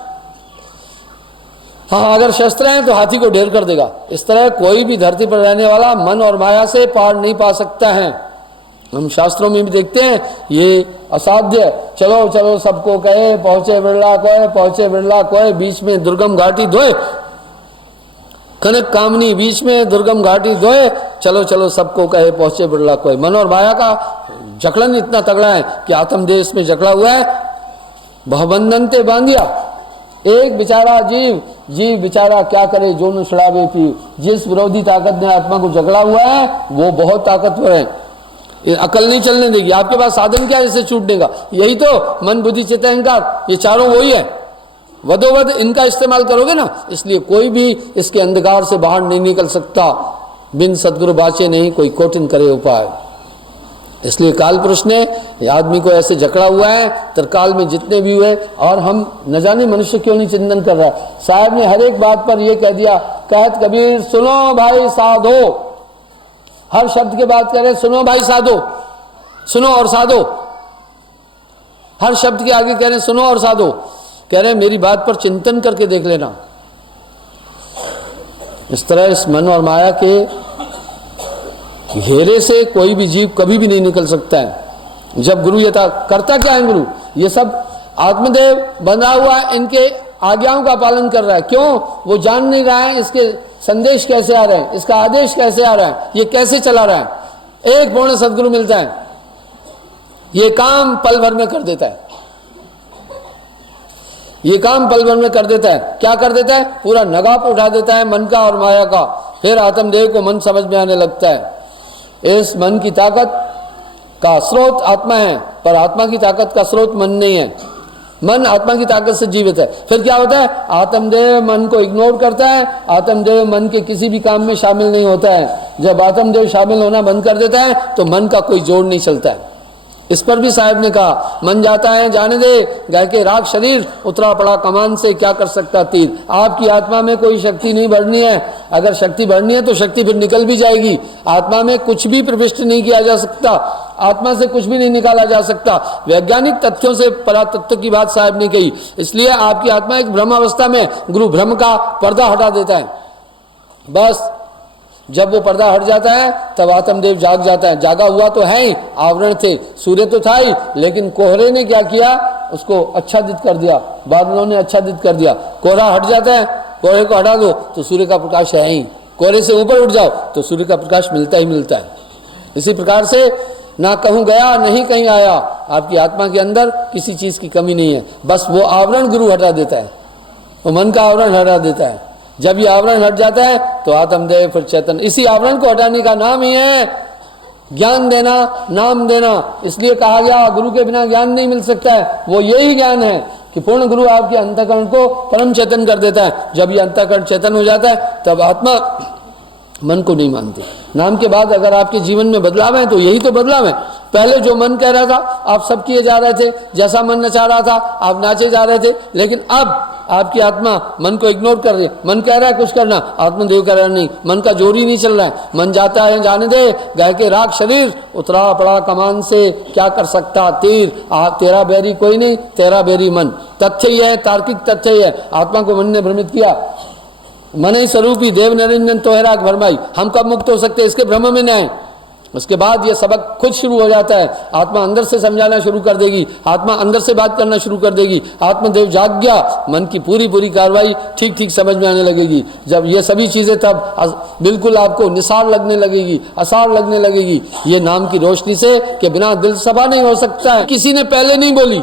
हाँ, अगर शस्त्र हैं तो हाथी को ढेर कर देगा। इस तरह कोई भी धरती पर रहने वाला मन और माया से पार नहीं पा सकता है। हम शास्त्रों में भी देखते हैं ये असाध्य, चलो चलो सबको कहे, पहुंचे बिरला कोय, पहुंचे बिरला कोय, बीच में दुर्गम घाटी धोए, कनक कामनी बीच में दुर्गम घाटी धोए, चलो चलो सबको कहे, पहुंचे बिरला कोय। मन और माया का जकड़न इतना तगड़ा है कि आत्म देश में जकड़ा हुआ है, बहुबंधन ते बांधिया। एक बेचारा जीव बेचारा क्या करे, जो न छुड़ावे पीव। जिस विरोधी ताकत ने आत्मा को जकड़ा हुआ है वो बहुत ताकतवर है, अकल नहीं चलने देगी। आपके पास साधन क्या है इसे छूटने का? यही तो मन बुद्धि चित्त अहंकार, ये चारों वही है। वदोवद इनका इस्तेमाल करोगे ना, इसलिए कोई भी इसके अंधकार से बाहर नहीं निकल सकता। बिन सदगुरु बाचे नहीं, कोई कोटिन करे उपाय। इसलिए काल पुरुष ने आदमी को ऐसे जकड़ा हुआ है, तरकाल में जितने भी हुए। और हम न जाने मनुष्य क्यों नहीं चिंतन कर रहा है। साहब ने हर एक बात पर यह कह दिया, कहत कबीर सुनो भाई साधो, हर शब्द के बाद कह रहे सुनो भाई साधो, सुनो और साधो। हर शब्द के आगे कह रहे सुनो और साधो, कह रहे मेरी बात पर चिंतन करके देख लेना। इस तरह इस मन और माया के घेरे से कोई भी जीव कभी भी नहीं निकल सकता है। जब गुरु ये करता क्या है गुरु? ये सब आत्मदेव बंधा हुआ है, इनके आज्ञाओं का पालन कर रहा है। क्यों? वो जान नहीं रहा है इसके संदेश कैसे आ रहे हैं, इसका आदेश कैसे आ रहा है, ये कैसे चला रहा है। एक पूर्ण सदगुरु मिलता है, ये काम पल भर में कर देता है। ये काम पल भर में कर देता है। क्या कर देता है? पूरा नगाप उठा देता है मन का और माया का। फिर आत्मदेव को मन समझ में आने लगता है। इस मन की ताकत का स्रोत आत्मा है, पर आत्मा की ताकत का स्रोत मन नहीं है। मन आत्मा की ताकत से जीवित है। फिर क्या होता है? आत्मदेव मन को इग्नोर करता है, आत्मदेव मन के किसी भी काम में शामिल नहीं होता है। जब आत्मदेव शामिल होना बंद कर देता है तो मन का कोई जोड़ नहीं चलता है। इस पर भी साहब ने कहा, मन जाता है जाने दे, गाय के राग शरीर, उतरा पड़ा कमान से क्या कर सकता तीर। आपकी आत्मा में कोई शक्ति नहीं बढ़नी है। अगर शक्ति बढ़नी है तो शक्ति फिर निकल भी जाएगी। आत्मा में कुछ भी प्रविष्ट नहीं किया जा सकता, आत्मा से कुछ भी नहीं निकाला जा सकता। वैज्ञानिक तथ्यों से परातत्व की बात साहब ने कही। इसलिए आपकी आत्मा एक ब्रह्मावस्था में, गुरु भ्रम का पर्दा हटा देता है। बस जब वो पर्दा हट जाता है तब आत्मदेव जाग जाता है। जागा हुआ तो है ही, आवरण थे, सूर्य तो था ही, लेकिन कोहरे ने क्या किया? उसको आच्छादित कर दिया, बादलों ने आच्छादित कर दिया। कोहरा हट जाता है, कोहरे को हटा दो तो सूर्य का प्रकाश है ही। कोहरे से ऊपर उठ जाओ तो सूर्य का प्रकाश मिलता ही मिलता है। इसी प्रकार से ना कहूँ गया नहीं कहीं आया, आपकी आत्मा के अंदर किसी चीज की कमी नहीं है। बस वो आवरण गुरु हटा देता है, वो मन का आवरण हटा देता है। जब ये आवरण हट जाता है तो आत्मदेव फिर चेतन। इसी आवरण को हटाने का नाम ही है ज्ञान देना, नाम देना। इसलिए कहा गया गुरु के बिना ज्ञान नहीं मिल सकता है। वो यही ज्ञान है कि पूर्ण गुरु आपके अंतःकरण को परम चेतन कर देता है। जब ये अंतःकरण चेतन हो जाता है तब आत्मा मन को नहीं मानती। नाम के बाद अगर आपके जीवन में बदलाव है तो यही तो बदलाव है। पहले जो मन कह रहा था आप सब किए जा रहे थे, जैसा मन नचा रहा था आप नाचे जा रहे थे, लेकिन अब आपकी आत्मा मन को इग्नोर कर रही है। मन कह रहा है कुछ करना, आत्मदेव कह रहा है नहीं, मन का जोर ही नहीं चल रहा है। मन जाता है जाने दे, गए के राख शरीर, उतरा पड़ा कमान से, क्या कर सकता तीर, तेरा बैरी कोई नहीं, तेरा बैरी मन। तथ्य ही है, तार्किक तथ्य ही है। आत्मा को मन ने भ्रमित किया, मन ही स्वरूपी देव निरंजन तोहरा भरमाई। हम कब मुक्त हो सकते, इसके भ्रम में न आए। उसके बाद ये सबक खुद शुरू हो जाता है। आत्मा अंदर से समझाना शुरू कर देगी, आत्मा अंदर से बात करना शुरू कर देगी। आत्मदेव जाग गया, मन की पूरी पूरी कार्रवाई ठीक ठीक समझ में आने लगेगी। जब ये सभी चीज़ें तब बिल्कुल आपको निसार लगने लगेगी, आसार लगने लगेगी, ये नाम की रोशनी से कि बिना दिल सभा नहीं हो सकता है। किसी ने पहले नहीं बोली,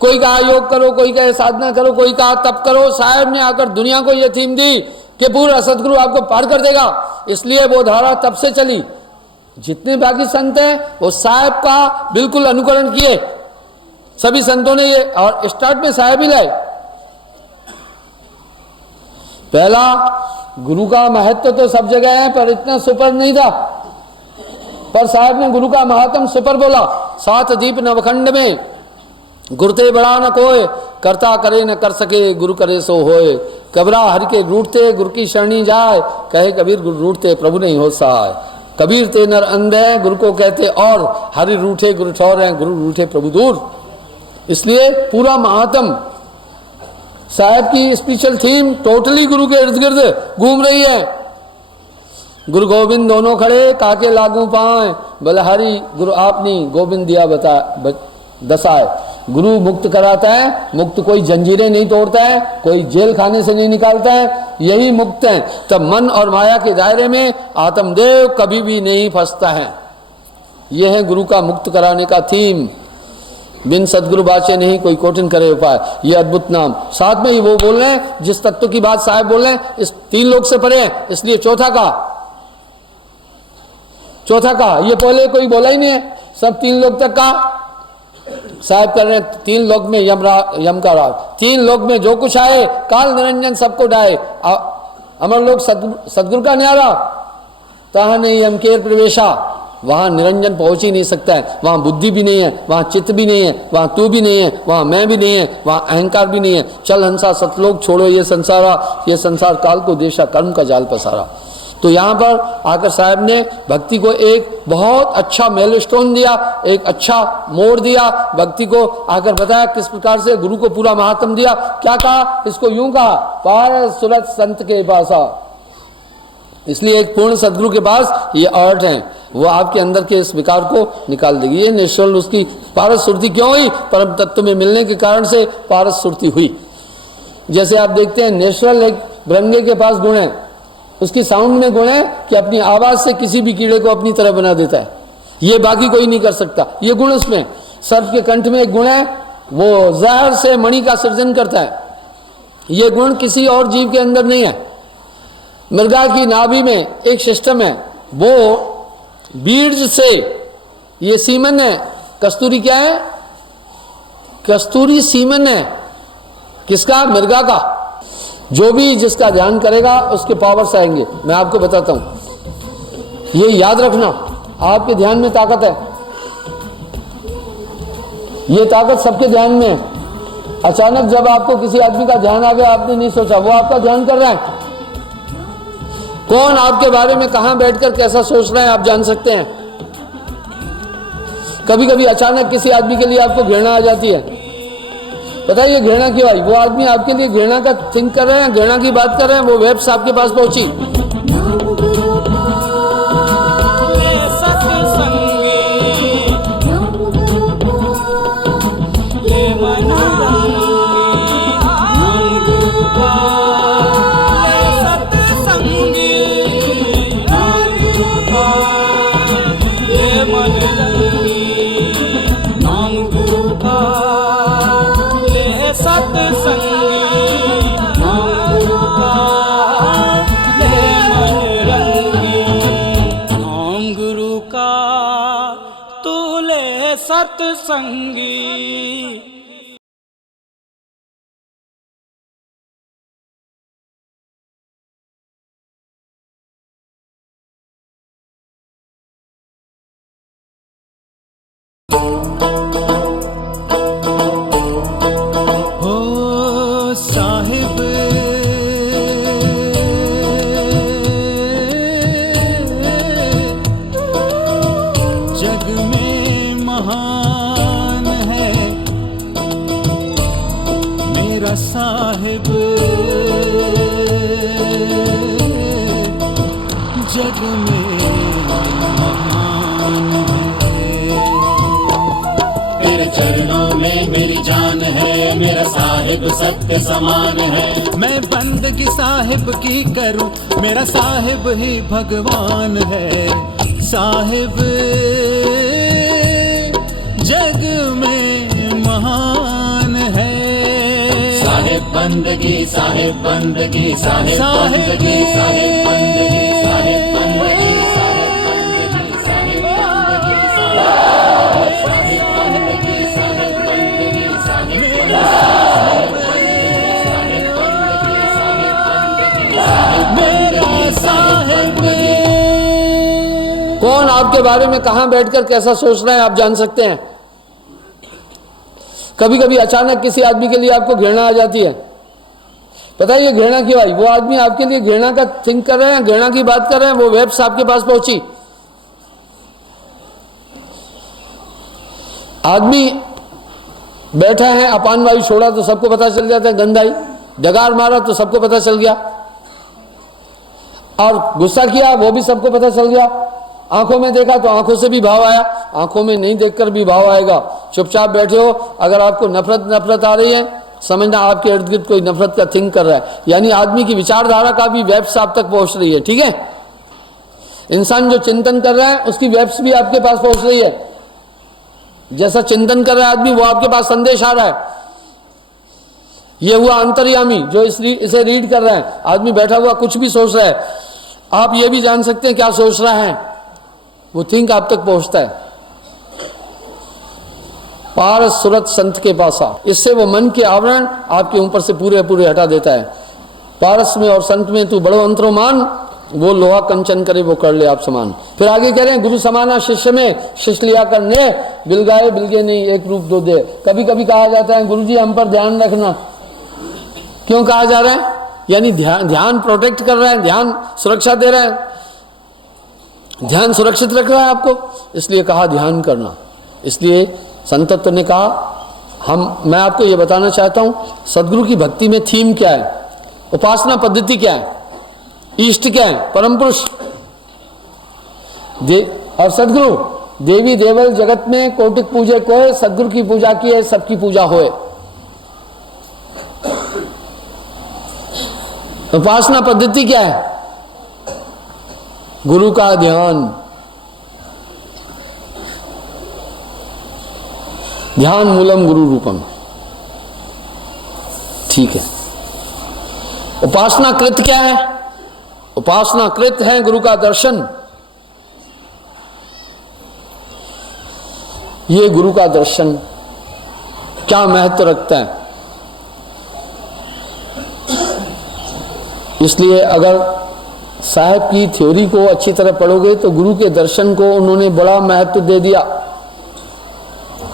कोई कहा योग करो, कोई कहे साधना करो, कोई कहा तप करो। साहब ने आकर दुनिया को ये थीम दी कि पूरा सदगुरु आपको पार कर देगा, इसलिए वो धारा तब से चली। जितने बाकी संत हैं वो साहब का बिल्कुल अनुकरण किए, सभी संतों ने ये, और स्टार्ट में साहब ही लाए। पहला गुरु का महत्व तो सब जगह है पर इतना सुपर नहीं था, पर साहब ने गुरु का महात्म सुपर बोला। सात दीप नवखंड में गुरते बड़ा न कोय, करता करे न कर सके, गुरु करे सो होए। कबरा हरि के रूठते गुरु की शरणी जाए, कहे कबीर गुरु रूठते प्रभु नहीं हो सहाय। कबीर ते नर अंधे गुरु को कहते और, हरि रूठे गुरु ठौर हैं, गुरु रूठे प्रभु दूर। इसलिए पूरा महात्म साहब की स्पिरिचुअल थीम टोटली गुरु के इर्द गिर्द घूम रही है। गुरु गोविंद दोनों खड़े, काके लागू पाए, बलहारी गुरु आपनी गोविंद दिया बता दसाए। गुरु मुक्त कराता है, मुक्त कोई जंजीरें नहीं तोड़ता है, कोई जेल खाने से नहीं निकालता है, यही मुक्त है। तब मन और माया के दायरे में आत्मदेव कभी भी नहीं फंसता है। यह है गुरु का मुक्त कराने का थीम। बिन सदगुरु बाचे नहीं कोई कोटिन करे उपाय, ये अद्भुत नाम। साथ में ही वो बोल रहे हैं जिस तत्व की बात साहब बोल रहे हैं, इस तीन लोग से परे हैं, इसलिए चौथा का ये पहले कोई बोला ही नहीं है, सब तीन लोग तक का साहब कर रहे हैं। तीन लोग में यम का राज, तीन लोग में जो कुछ आए, काल निरंजन सबको डाए। अमर लोग सदगुरु का न्यारा, तहा नहीं यम केर प्रवेशा, वहां निरंजन पहुंच ही नहीं सकता है। वहां बुद्धि भी नहीं है, वहां चित्त भी नहीं है, वहां तू भी नहीं है, वहां मैं भी नहीं है, वहां अहंकार भी नहीं है। चल हंसा सतलोक छोड़ो ये संसारा, ये संसार काल को देशा कर्म का जाल पसारा। तो यहाँ पर आकर साहब ने भक्ति को एक बहुत अच्छा मेलस्टोन दिया, एक अच्छा मोड़ दिया। भक्ति को आकर बताया किस प्रकार से गुरु को पूरा महात्म दिया। क्या कहा, इसको यूं कहा, पार सुरत संत के पासा। इसलिए एक पूर्ण सदगुरु के पास ये आर्ट है, वो आपके अंदर के इस विकार को निकाल देगी। ये नेचुरल उसकी पारस सुरती क्यों हुई, परम तत्व में मिलने के कारण से पारस सुरती हुई। जैसे आप देखते हैं नेचुरल एक भृंगे के पास गुण है, उसकी साउंड में गुण है कि अपनी आवाज से किसी भी कीड़े को अपनी तरह बना देता है, ये बाकी कोई नहीं कर सकता। ये गुण उसमें। सर्प के कंठ में एक गुण है, वो जहर से मणि का सृजन करता है, ये गुण किसी और जीव के अंदर नहीं है। मृगा की नाभि में एक सिस्टम है, वो बीड्स से, ये सीमन है, कस्तूरी क्या है, कस्तूरी सीमन है, किसका, मृगा का। जो भी जिसका ध्यान करेगा उसके पावर्स आएंगे। मैं आपको बताता हूं, ये याद रखना, आपके ध्यान में ताकत है, ये ताकत सबके ध्यान में है। अचानक जब आपको किसी आदमी का ध्यान आ गया, आपने नहीं सोचा, वो आपका ध्यान कर रहा है। कौन आपके बारे में कहां बैठकर कैसा सोच रहा है आप जान सकते हैं। कभी कभी अचानक किसी आदमी के लिए आपको घृणा आ जाती है, बताइए घृणा क्यों आई। वो आदमी आपके लिए घृणा का थिंक कर रहे हैं, घृणा की बात कर रहे हैं, वो वेब्स आपके पास पहुंची। सत्संगी मेरा साहिब जग में महान है। तेरे चरणों में मेरी जान है, मेरा साहिब सत्य समान है। मैं बंदगी साहिब की करूं, मेरा साहिब ही भगवान है। साहिब जग में महान है। साहिब बंदगी, साहिब बंदगी, साहिब बंदगी, साहिब बंदगी, साहिब बंदगी, साहिब बंदगी, साहिब बंदगी, साहिब बंदगी, साहिब बंदगी, साहिब मेरा साहिब। कौन आपके बारे में कहां बैठकर कैसा सोच रहे हैं आप जान सकते हैं। कभी कभी अचानक किसी आदमी के लिए आपको घृणा आ जाती है। पता है ये घृणा क्यों आई? वो आदमी आपके लिए घृणा का थिंक कर रहे हैं, घृणा की बात कर रहे हैं, वो वेब्स आपके पास पहुंची। आदमी बैठा है, अपान वायु छोड़ा तो सबको पता चल जाता है, गंध आई, डगार मारा तो सबको पता चल गया, और गुस्सा किया वो भी सबको पता चल गया। आंखों में देखा तो आंखों से भी भाव आया, आंखों में नहीं देखकर भी भाव आएगा। चुपचाप बैठे हो, अगर आपको नफरत आ रही है, समझना आपके इर्द गिर्द कोई नफरत का थिंक कर रहा है, यानी आदमी की विचारधारा का भी वेब्स आप तक पहुंच रही है। ठीक है, इंसान जो चिंतन कर रहा है उसकी वेब्स भी आपके पास पहुंच रही है। जैसा चिंतन कर रहा है आदमी, वो आपके पास संदेश आ रहा है। ये हुआ अंतर्यामी जो इसे रीड कर रहा है। आदमी बैठा हुआ कुछ भी सोच रहा है, आप ये भी जान सकते हैं क्या सोच रहा है, वो थिंक आप तक पहुंचता है। पारस सुरत संत के पासा, इससे वो मन के आवरण आपके ऊपर से पूरे पूरे हटा देता है। पारस में और संत में तू बड़ो अंतरो मान, वो लोहा कंचन करे वो कर ले आप समान। फिर आगे कह रहे हैं गुरु समाना शिष्य में, शिष्य लिया करने बिलगाए बिलगे नहीं एक रूप दो दे। कभी कभी कहा जाता है गुरुजी हम पर ध्यान रखना। क्यों कहा जा रहा है? यानी ध्यान प्रोटेक्ट कर रहा है, ध्यान सुरक्षा दे रहा है, ध्यान सुरक्षित रख रहा है आपको, इसलिए कहा ध्यान करना। इसलिए संतत्व ने कहा मैं आपको ये बताना चाहता हूं सदगुरु की भक्ति में थीम क्या है, उपासना पद्धति क्या है, इष्ट क्या है, परम पुरुष और सदगुरु। देवी देवल जगत में कोटिक पूजे कोय, सदगुरु की पूजा की है सबकी पूजा होए। उपासना पद्धति क्या है? गुरु का ध्यान, ध्यान मूलम गुरु रूपम। ठीक है। उपासना कृत क्या है? उपासना कृत है गुरु का दर्शन। ये गुरु का दर्शन क्या महत्व रखता है। इसलिए अगर साहब की थ्योरी को अच्छी तरह पढ़ोगे तो गुरु के दर्शन को उन्होंने बड़ा महत्व दे दिया,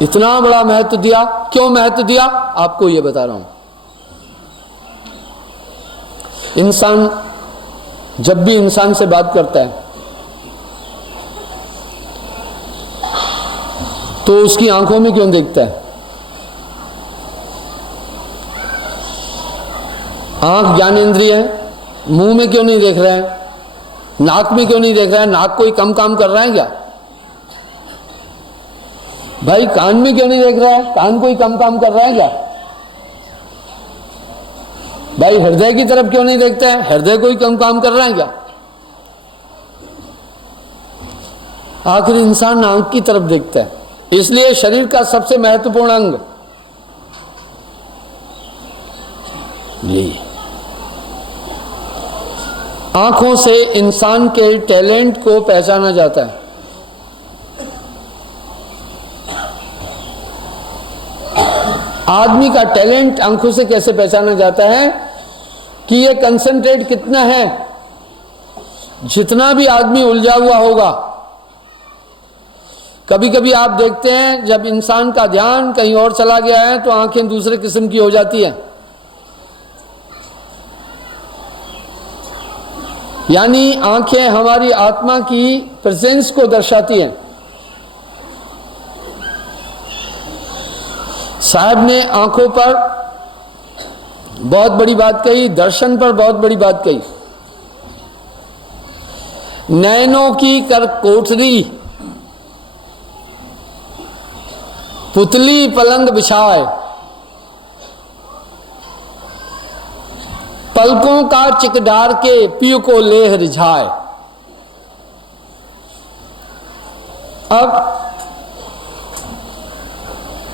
इतना बड़ा महत्व दिया। क्यों महत्व दिया आपको ये बता रहा हूं। इंसान जब भी इंसान से बात करता है तो उसकी आंखों में क्यों देखता है? आंख ज्ञानेंद्रिय है, मुंह में क्यों नहीं देख रहा है, नाक में क्यों नहीं देख रहा है? नाक कोई कम काम कर रहा है क्या? भाई कान में क्यों नहीं देख रहा है? कान कोई कम काम कर रहा है क्या? भाई हृदय की तरफ क्यों नहीं देखता है? हृदय कोई कम काम कर रहा है क्या? आखिर इंसान आंख की तरफ देखता है। इसलिए शरीर का सबसे महत्वपूर्ण अंग यही। आंखों से इंसान के टैलेंट को पहचाना जाता है। आदमी का टैलेंट आंखों से कैसे पहचाना जाता है कि ये कंसंट्रेट कितना है। जितना भी आदमी उलझा हुआ होगा, कभी कभी आप देखते हैं जब इंसान का ध्यान कहीं और चला गया है तो आंखें दूसरे किस्म की हो जाती है। यानी आंखें हमारी आत्मा की प्रेजेंस को दर्शाती हैं। साहब ने आंखों पर बहुत बड़ी बात कही, दर्शन पर बहुत बड़ी बात कही। नैनों की कर कोठरी, पुतली पलंग बिछाए, पलकों का चिकडार के पिय को लेह रिझाए। अब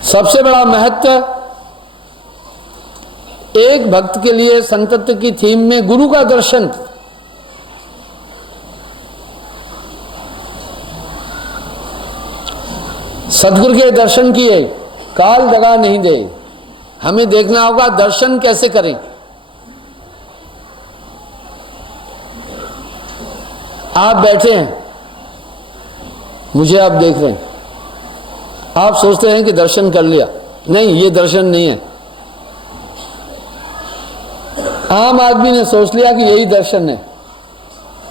सबसे बड़ा महत्व एक भक्त के लिए संतत्व की थीम में गुरु का दर्शन। सदगुरु के दर्शन किए, काल दगा नहीं दे। हमें देखना होगा दर्शन कैसे करें। आप बैठे हैं, मुझे आप देख रहे हैं, आप सोचते हैं कि दर्शन कर लिया। नहीं, ये दर्शन नहीं है। आम आदमी ने सोच लिया कि यही दर्शन है,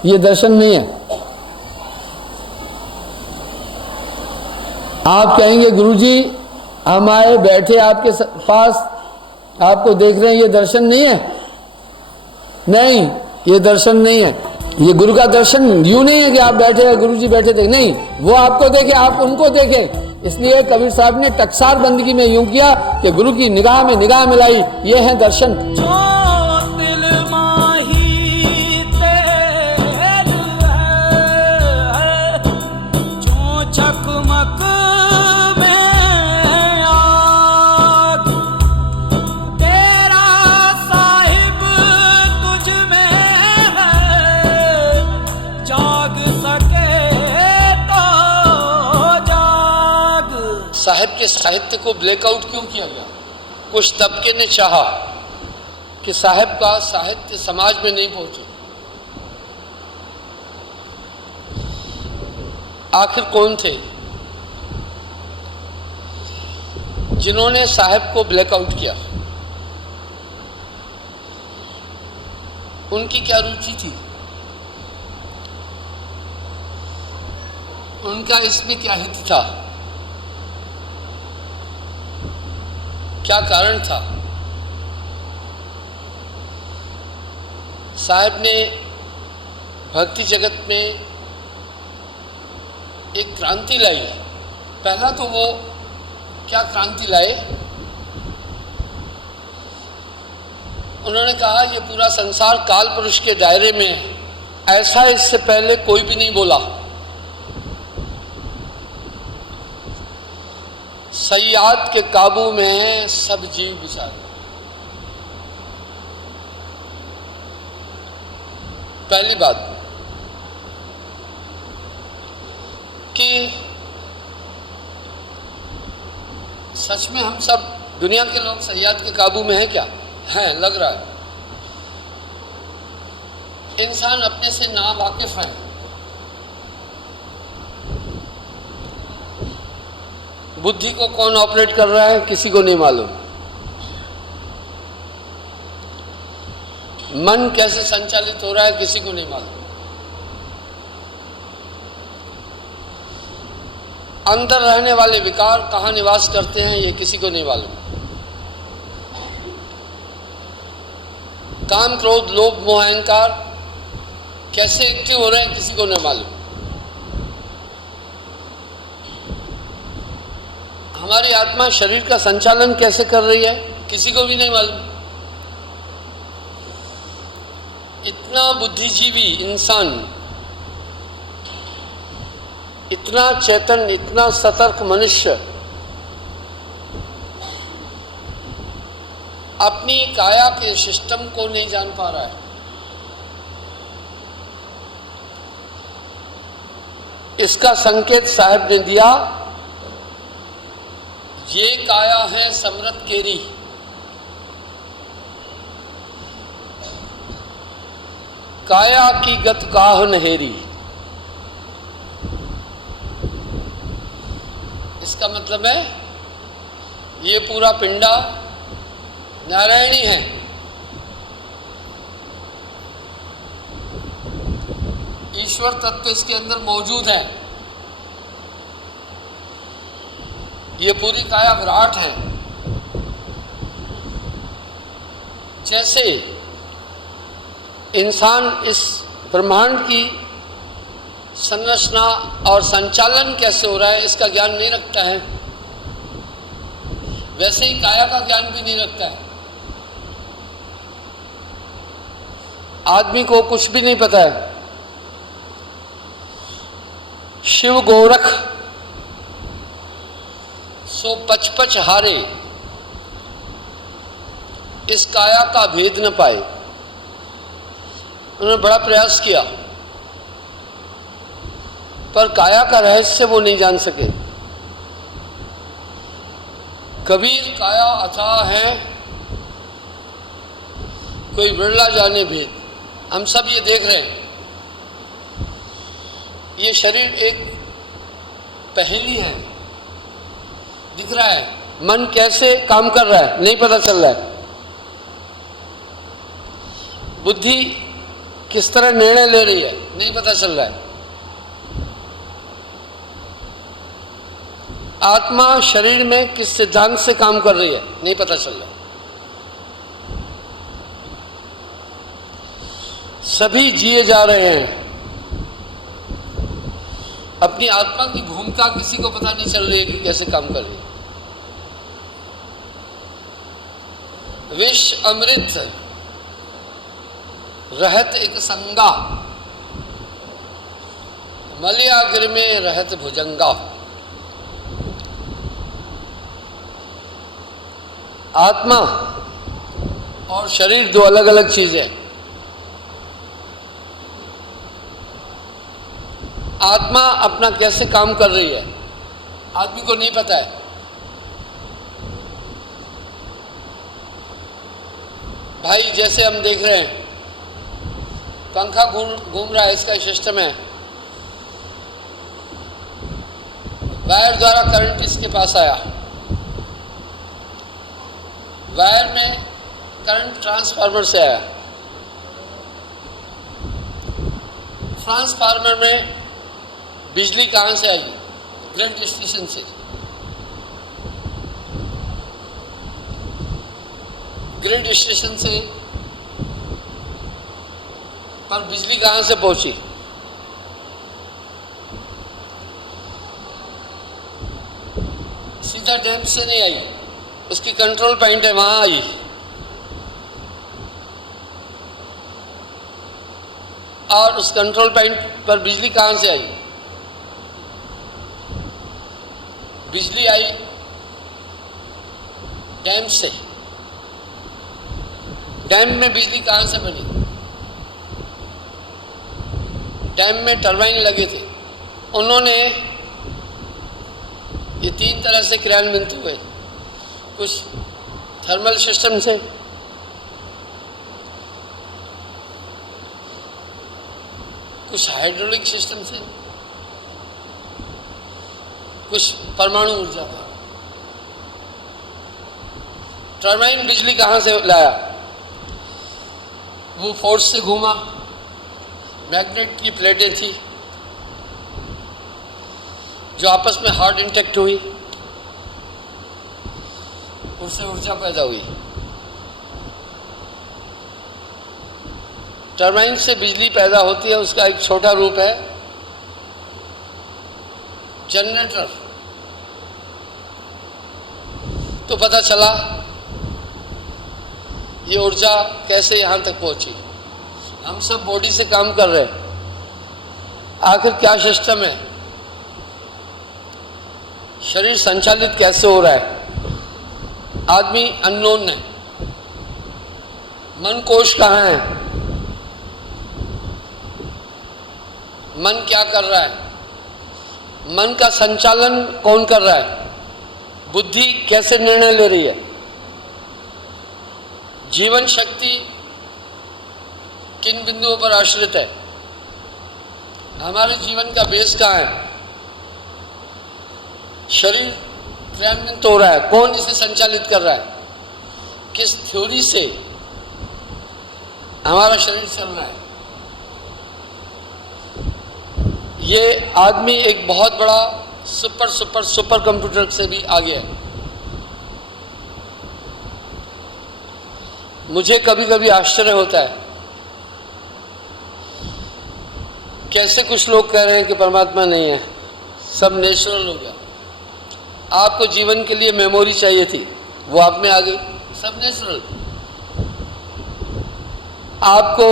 ये दर्शन नहीं है। आप कहेंगे गुरुजी हम आए बैठे आपके पास, आपको देख रहे हैं, ये दर्शन नहीं है। नहीं, ये दर्शन नहीं है। ये गुरु का दर्शन यूं नहीं है कि आप बैठे हैं, गुरुजी बैठे थे। नहीं, वो आपको देखे, आप उनको देखें। इसलिए कबीर साहब ने टकसार बंदगी में यूं किया कि गुरु की निगाह में निगाह मिलाई। ये है दर्शन। साहिब के साहित्य को ब्लैकआउट क्यों किया गया? कुछ तबके ने चाहा कि साहिब का साहित्य समाज में नहीं पहुंचे। आखिर कौन थे जिन्होंने साहिब को ब्लैकआउट किया? उनकी क्या रुचि थी? उनका इसमें क्या हित था? क्या कारण था? साहिब ने भक्ति जगत में एक क्रांति लाई। पहला तो वो क्या क्रांति लाए? उन्होंने कहा ये पूरा संसार काल पुरुष के दायरे में है, ऐसा इससे पहले कोई भी नहीं बोला। सयाद के काबू में है सब जीव बेचारे। पहली बात कि सच में हम सब दुनिया के लोग सयाद के काबू में हैं क्या? हैं, लग रहा है। इंसान अपने से ना वाकिफ है। बुद्धि को कौन ऑपरेट कर रहा है किसी को नहीं मालूम। मन कैसे संचालित हो रहा है किसी को नहीं मालूम। अंदर रहने वाले विकार कहाँ निवास करते हैं ये किसी को नहीं मालूम। काम, क्रोध, लोभ, मोह, अहंकार कैसे एक्टिव हो रहे हैं किसी को नहीं मालूम। हमारी आत्मा शरीर का संचालन कैसे कर रही है किसी को भी नहीं मालूम। इतना बुद्धिजीवी इंसान, इतना चेतन, इतना सतर्क मनुष्य अपनी काया के सिस्टम को नहीं जान पा रहा है। इसका संकेत साहब ने दिया। ये काया है समृत केरी, काया की गत काह नहेरी। इसका मतलब है ये पूरा पिंडा नारायणी है। ईश्वर तत्व इसके अंदर मौजूद है। ये पूरी काया विराट है। जैसे इंसान इस ब्रह्मांड की संरचना और संचालन कैसे हो रहा है इसका ज्ञान नहीं रखता है, वैसे ही काया का ज्ञान भी नहीं रखता है। आदमी को कुछ भी नहीं पता है। शिव गोरख सो पचपच हारे, इस काया का भेद न पाए। उन्होंने बड़ा प्रयास किया पर काया का रहस्य वो नहीं जान सके। कबीर काया अथाह है, कोई बिरला जाने भेद। हम सब ये देख रहे हैं, ये शरीर एक पहेली है, दिख रहा है। मन कैसे काम कर रहा है नहीं पता चल रहा है। बुद्धि किस तरह निर्णय ले रही है नहीं पता चल रहा है। आत्मा शरीर में किस सिद्धांत से काम कर रही है नहीं पता चल रहा। सभी जिए जा रहे हैं, अपनी आत्मा की भूमिका किसी को पता नहीं चल रही है कि कैसे काम कर रही है। विष अमृत रहत एक संगा, मलयाग्र में रहत भुजंगा। आत्मा और शरीर दो अलग अलग चीजें। आत्मा अपना कैसे काम कर रही है आदमी को नहीं पता है। भाई जैसे हम देख रहे हैं पंखा घूम रहा है, इसका सिस्टम है। वायर द्वारा करंट इसके पास आया, वायर में करंट ट्रांसफार्मर से आया, ट्रांसफार्मर में बिजली कहाँ से आई? ग्रिड स्टेशन से। ग्रिड स्टेशन से पर बिजली कहाँ से पहुंची? सीधा डैम से नहीं आई, उसकी कंट्रोल पॉइंट है वहां आई। और उस कंट्रोल पॉइंट पर बिजली कहाँ से आई? बिजली आई डैम से। डैम में बिजली कहाँ से बनी? डैम में टरबाइन लगे थे, उन्होंने ये तीन तरह से क्रियान्वित हुए। कुछ थर्मल सिस्टम से, कुछ हाइड्रोलिक सिस्टम से, कुछ परमाणु ऊर्जा था। टरबाइन बिजली कहाँ से लाया? वो फोर्स से घूमा, मैग्नेट की प्लेटें थी जो आपस में हार्ड इंटैक्ट हुई, उससे ऊर्जा पैदा हुई। टरबाइन से बिजली पैदा होती है, उसका एक छोटा रूप है जनरेटर। तो पता चला ये ऊर्जा कैसे यहाँ तक पहुंची। हम सब बॉडी से काम कर रहे हैं, आखिर क्या सिस्टम है? शरीर संचालित कैसे हो रहा है? आदमी अननोन है। मन कोश कहाँ है? मन क्या कर रहा है? मन का संचालन कौन कर रहा है? बुद्धि कैसे निर्णय ले रही है? जीवन शक्ति किन बिंदुओं पर आश्रित है? हमारे जीवन का बेस कहाँ है? शरीर क्रियान्वित हो रहा है, कौन इसे संचालित कर रहा है? किस थ्योरी से हमारा शरीर चल रहा है? ये आदमी एक बहुत बड़ा सुपर सुपर सुपर कंप्यूटर से भी आगे है। मुझे कभी कभी आश्चर्य होता है कैसे कुछ लोग कह रहे हैं कि परमात्मा नहीं है, सब नेचुरल हो गया। आपको जीवन के लिए मेमोरी चाहिए थी, वो आप में आ गई, सब नेचुरल। आपको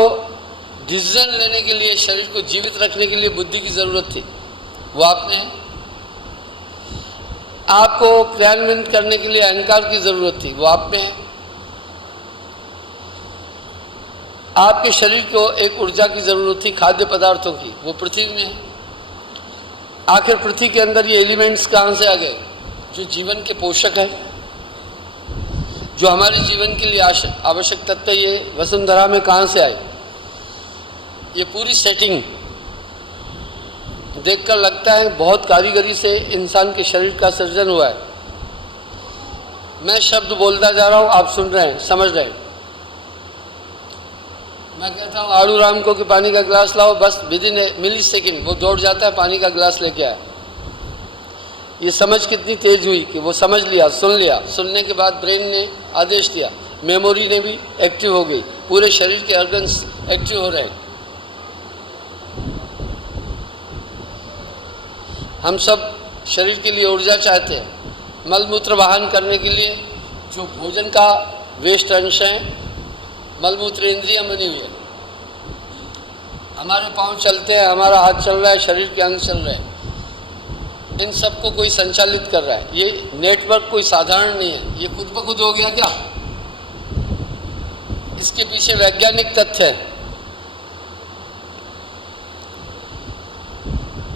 डिसीजन लेने के लिए, शरीर को जीवित रखने के लिए बुद्धि की जरूरत थी, वो आप में है। आपको क्रियान्वयन करने के लिए अहंकार की जरूरत थी, वो आप में है। आपके शरीर को एक ऊर्जा की जरूरत थी, खाद्य पदार्थों की, वो पृथ्वी में है। आखिर पृथ्वी के अंदर ये एलिमेंट्स कहाँ से आ गए जो जीवन के पोषक है, जो हमारे जीवन के लिए आवश्यक तत्व, ये वसुंधरा में कहाँ से आए? ये पूरी सेटिंग देखकर लगता है बहुत कारीगरी से इंसान के शरीर का सृजन हुआ है। मैं शब्द बोलता जा रहा हूँ, आप सुन रहे हैं, समझ रहे हैं। मैं कहता हूँ आड़ू राम को कि पानी का गिलास लाओ, बस विदिन ए मिली सेकेंड वो दौड़ जाता है, पानी का गिलास लेके आया। ये समझ कितनी तेज हुई कि वो समझ लिया, सुन लिया। सुनने के बाद ब्रेन ने आदेश दिया, मेमोरी ने भी एक्टिव हो गई, पूरे शरीर के ऑर्गन्स एक्टिव हो रहे हैं। हम सब शरीर के लिए ऊर्जा चाहते हैं, मलमूत्र वाहन करने के लिए जो भोजन का वेस्ट अंश है, मलमूत्र इंद्रियां बनी हुई है। हमारे पांव चलते हैं, हमारा हाथ चल रहा है, शरीर के अंग चल रहे हैं, इन सबको कोई संचालित कर रहा है। ये नेटवर्क कोई साधारण नहीं है, ये खुद ब खुद हो गया क्या? इसके पीछे वैज्ञानिक तथ्य है।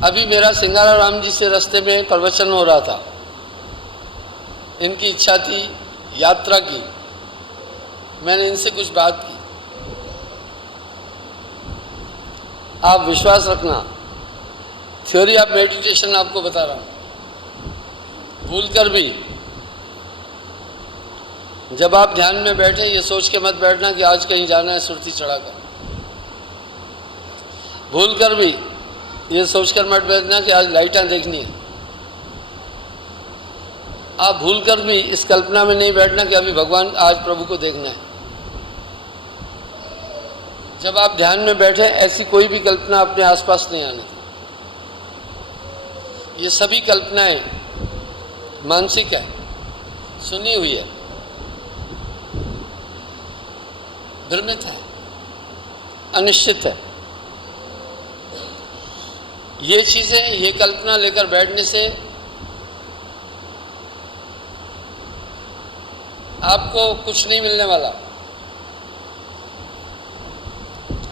अभी मेरा सिंगाराम जी से रास्ते में प्रवचन हो रहा था, इनकी इच्छा थी यात्रा की, मैंने इनसे कुछ बात की। आप विश्वास रखना, थ्योरी ऑफ मेडिटेशन आपको बता रहा हूँ, भूल कर भी जब आप ध्यान में बैठे ये सोच के मत बैठना कि आज कहीं जाना है सुरती चढ़ाकर। भूल कर भी ये सोचकर मत बैठना कि आज लाइटें देखनी है। आप भूल कर भी इस कल्पना में नहीं बैठना कि अभी भगवान आज प्रभु को देखना है। जब आप ध्यान में बैठे ऐसी कोई भी कल्पना अपने आसपास नहीं आने। ये सभी कल्पनाएं मानसिक है, सुनी हुई है, भ्रमित है, अनिश्चित है। ये चीजें, ये कल्पना लेकर बैठने से आपको कुछ नहीं मिलने वाला।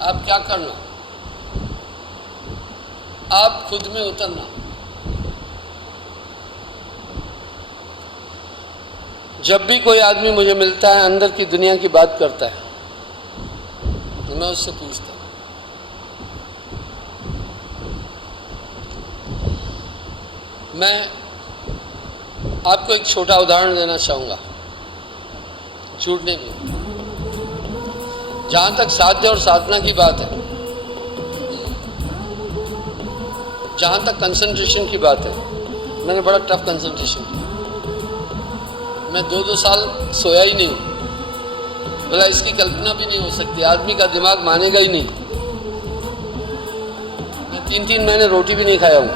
आप क्या करना, आप खुद में उतरना। जब भी कोई आदमी मुझे मिलता है, अंदर की दुनिया की बात करता है, मैं उससे पूछता हूं, मैं आपको एक छोटा उदाहरण देना चाहूँगा, झूठ नहीं बोलूँगा। जहाँ तक साध्य और साधना की बात है, जहाँ तक कंसंट्रेशन की बात है, मैंने बड़ा टफ कंसंट्रेशन किया। मैं 2-2 साल सोया ही नहीं हूँ। बोला इसकी कल्पना भी नहीं हो सकती, आदमी का दिमाग मानेगा ही नहीं। मैं 3-3 महीने रोटी भी नहीं खाया हूँ।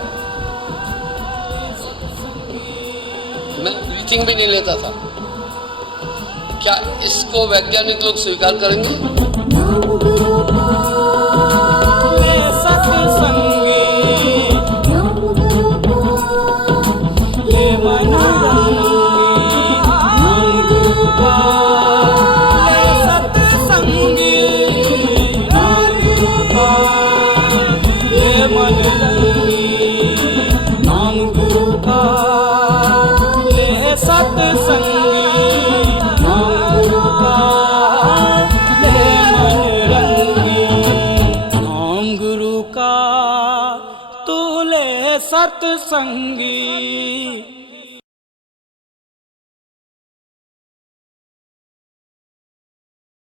मैं ब्रीथिंग भी नहीं लेता था। क्या इसको वैज्ञानिक लोग स्वीकार करेंगे? सत्संगी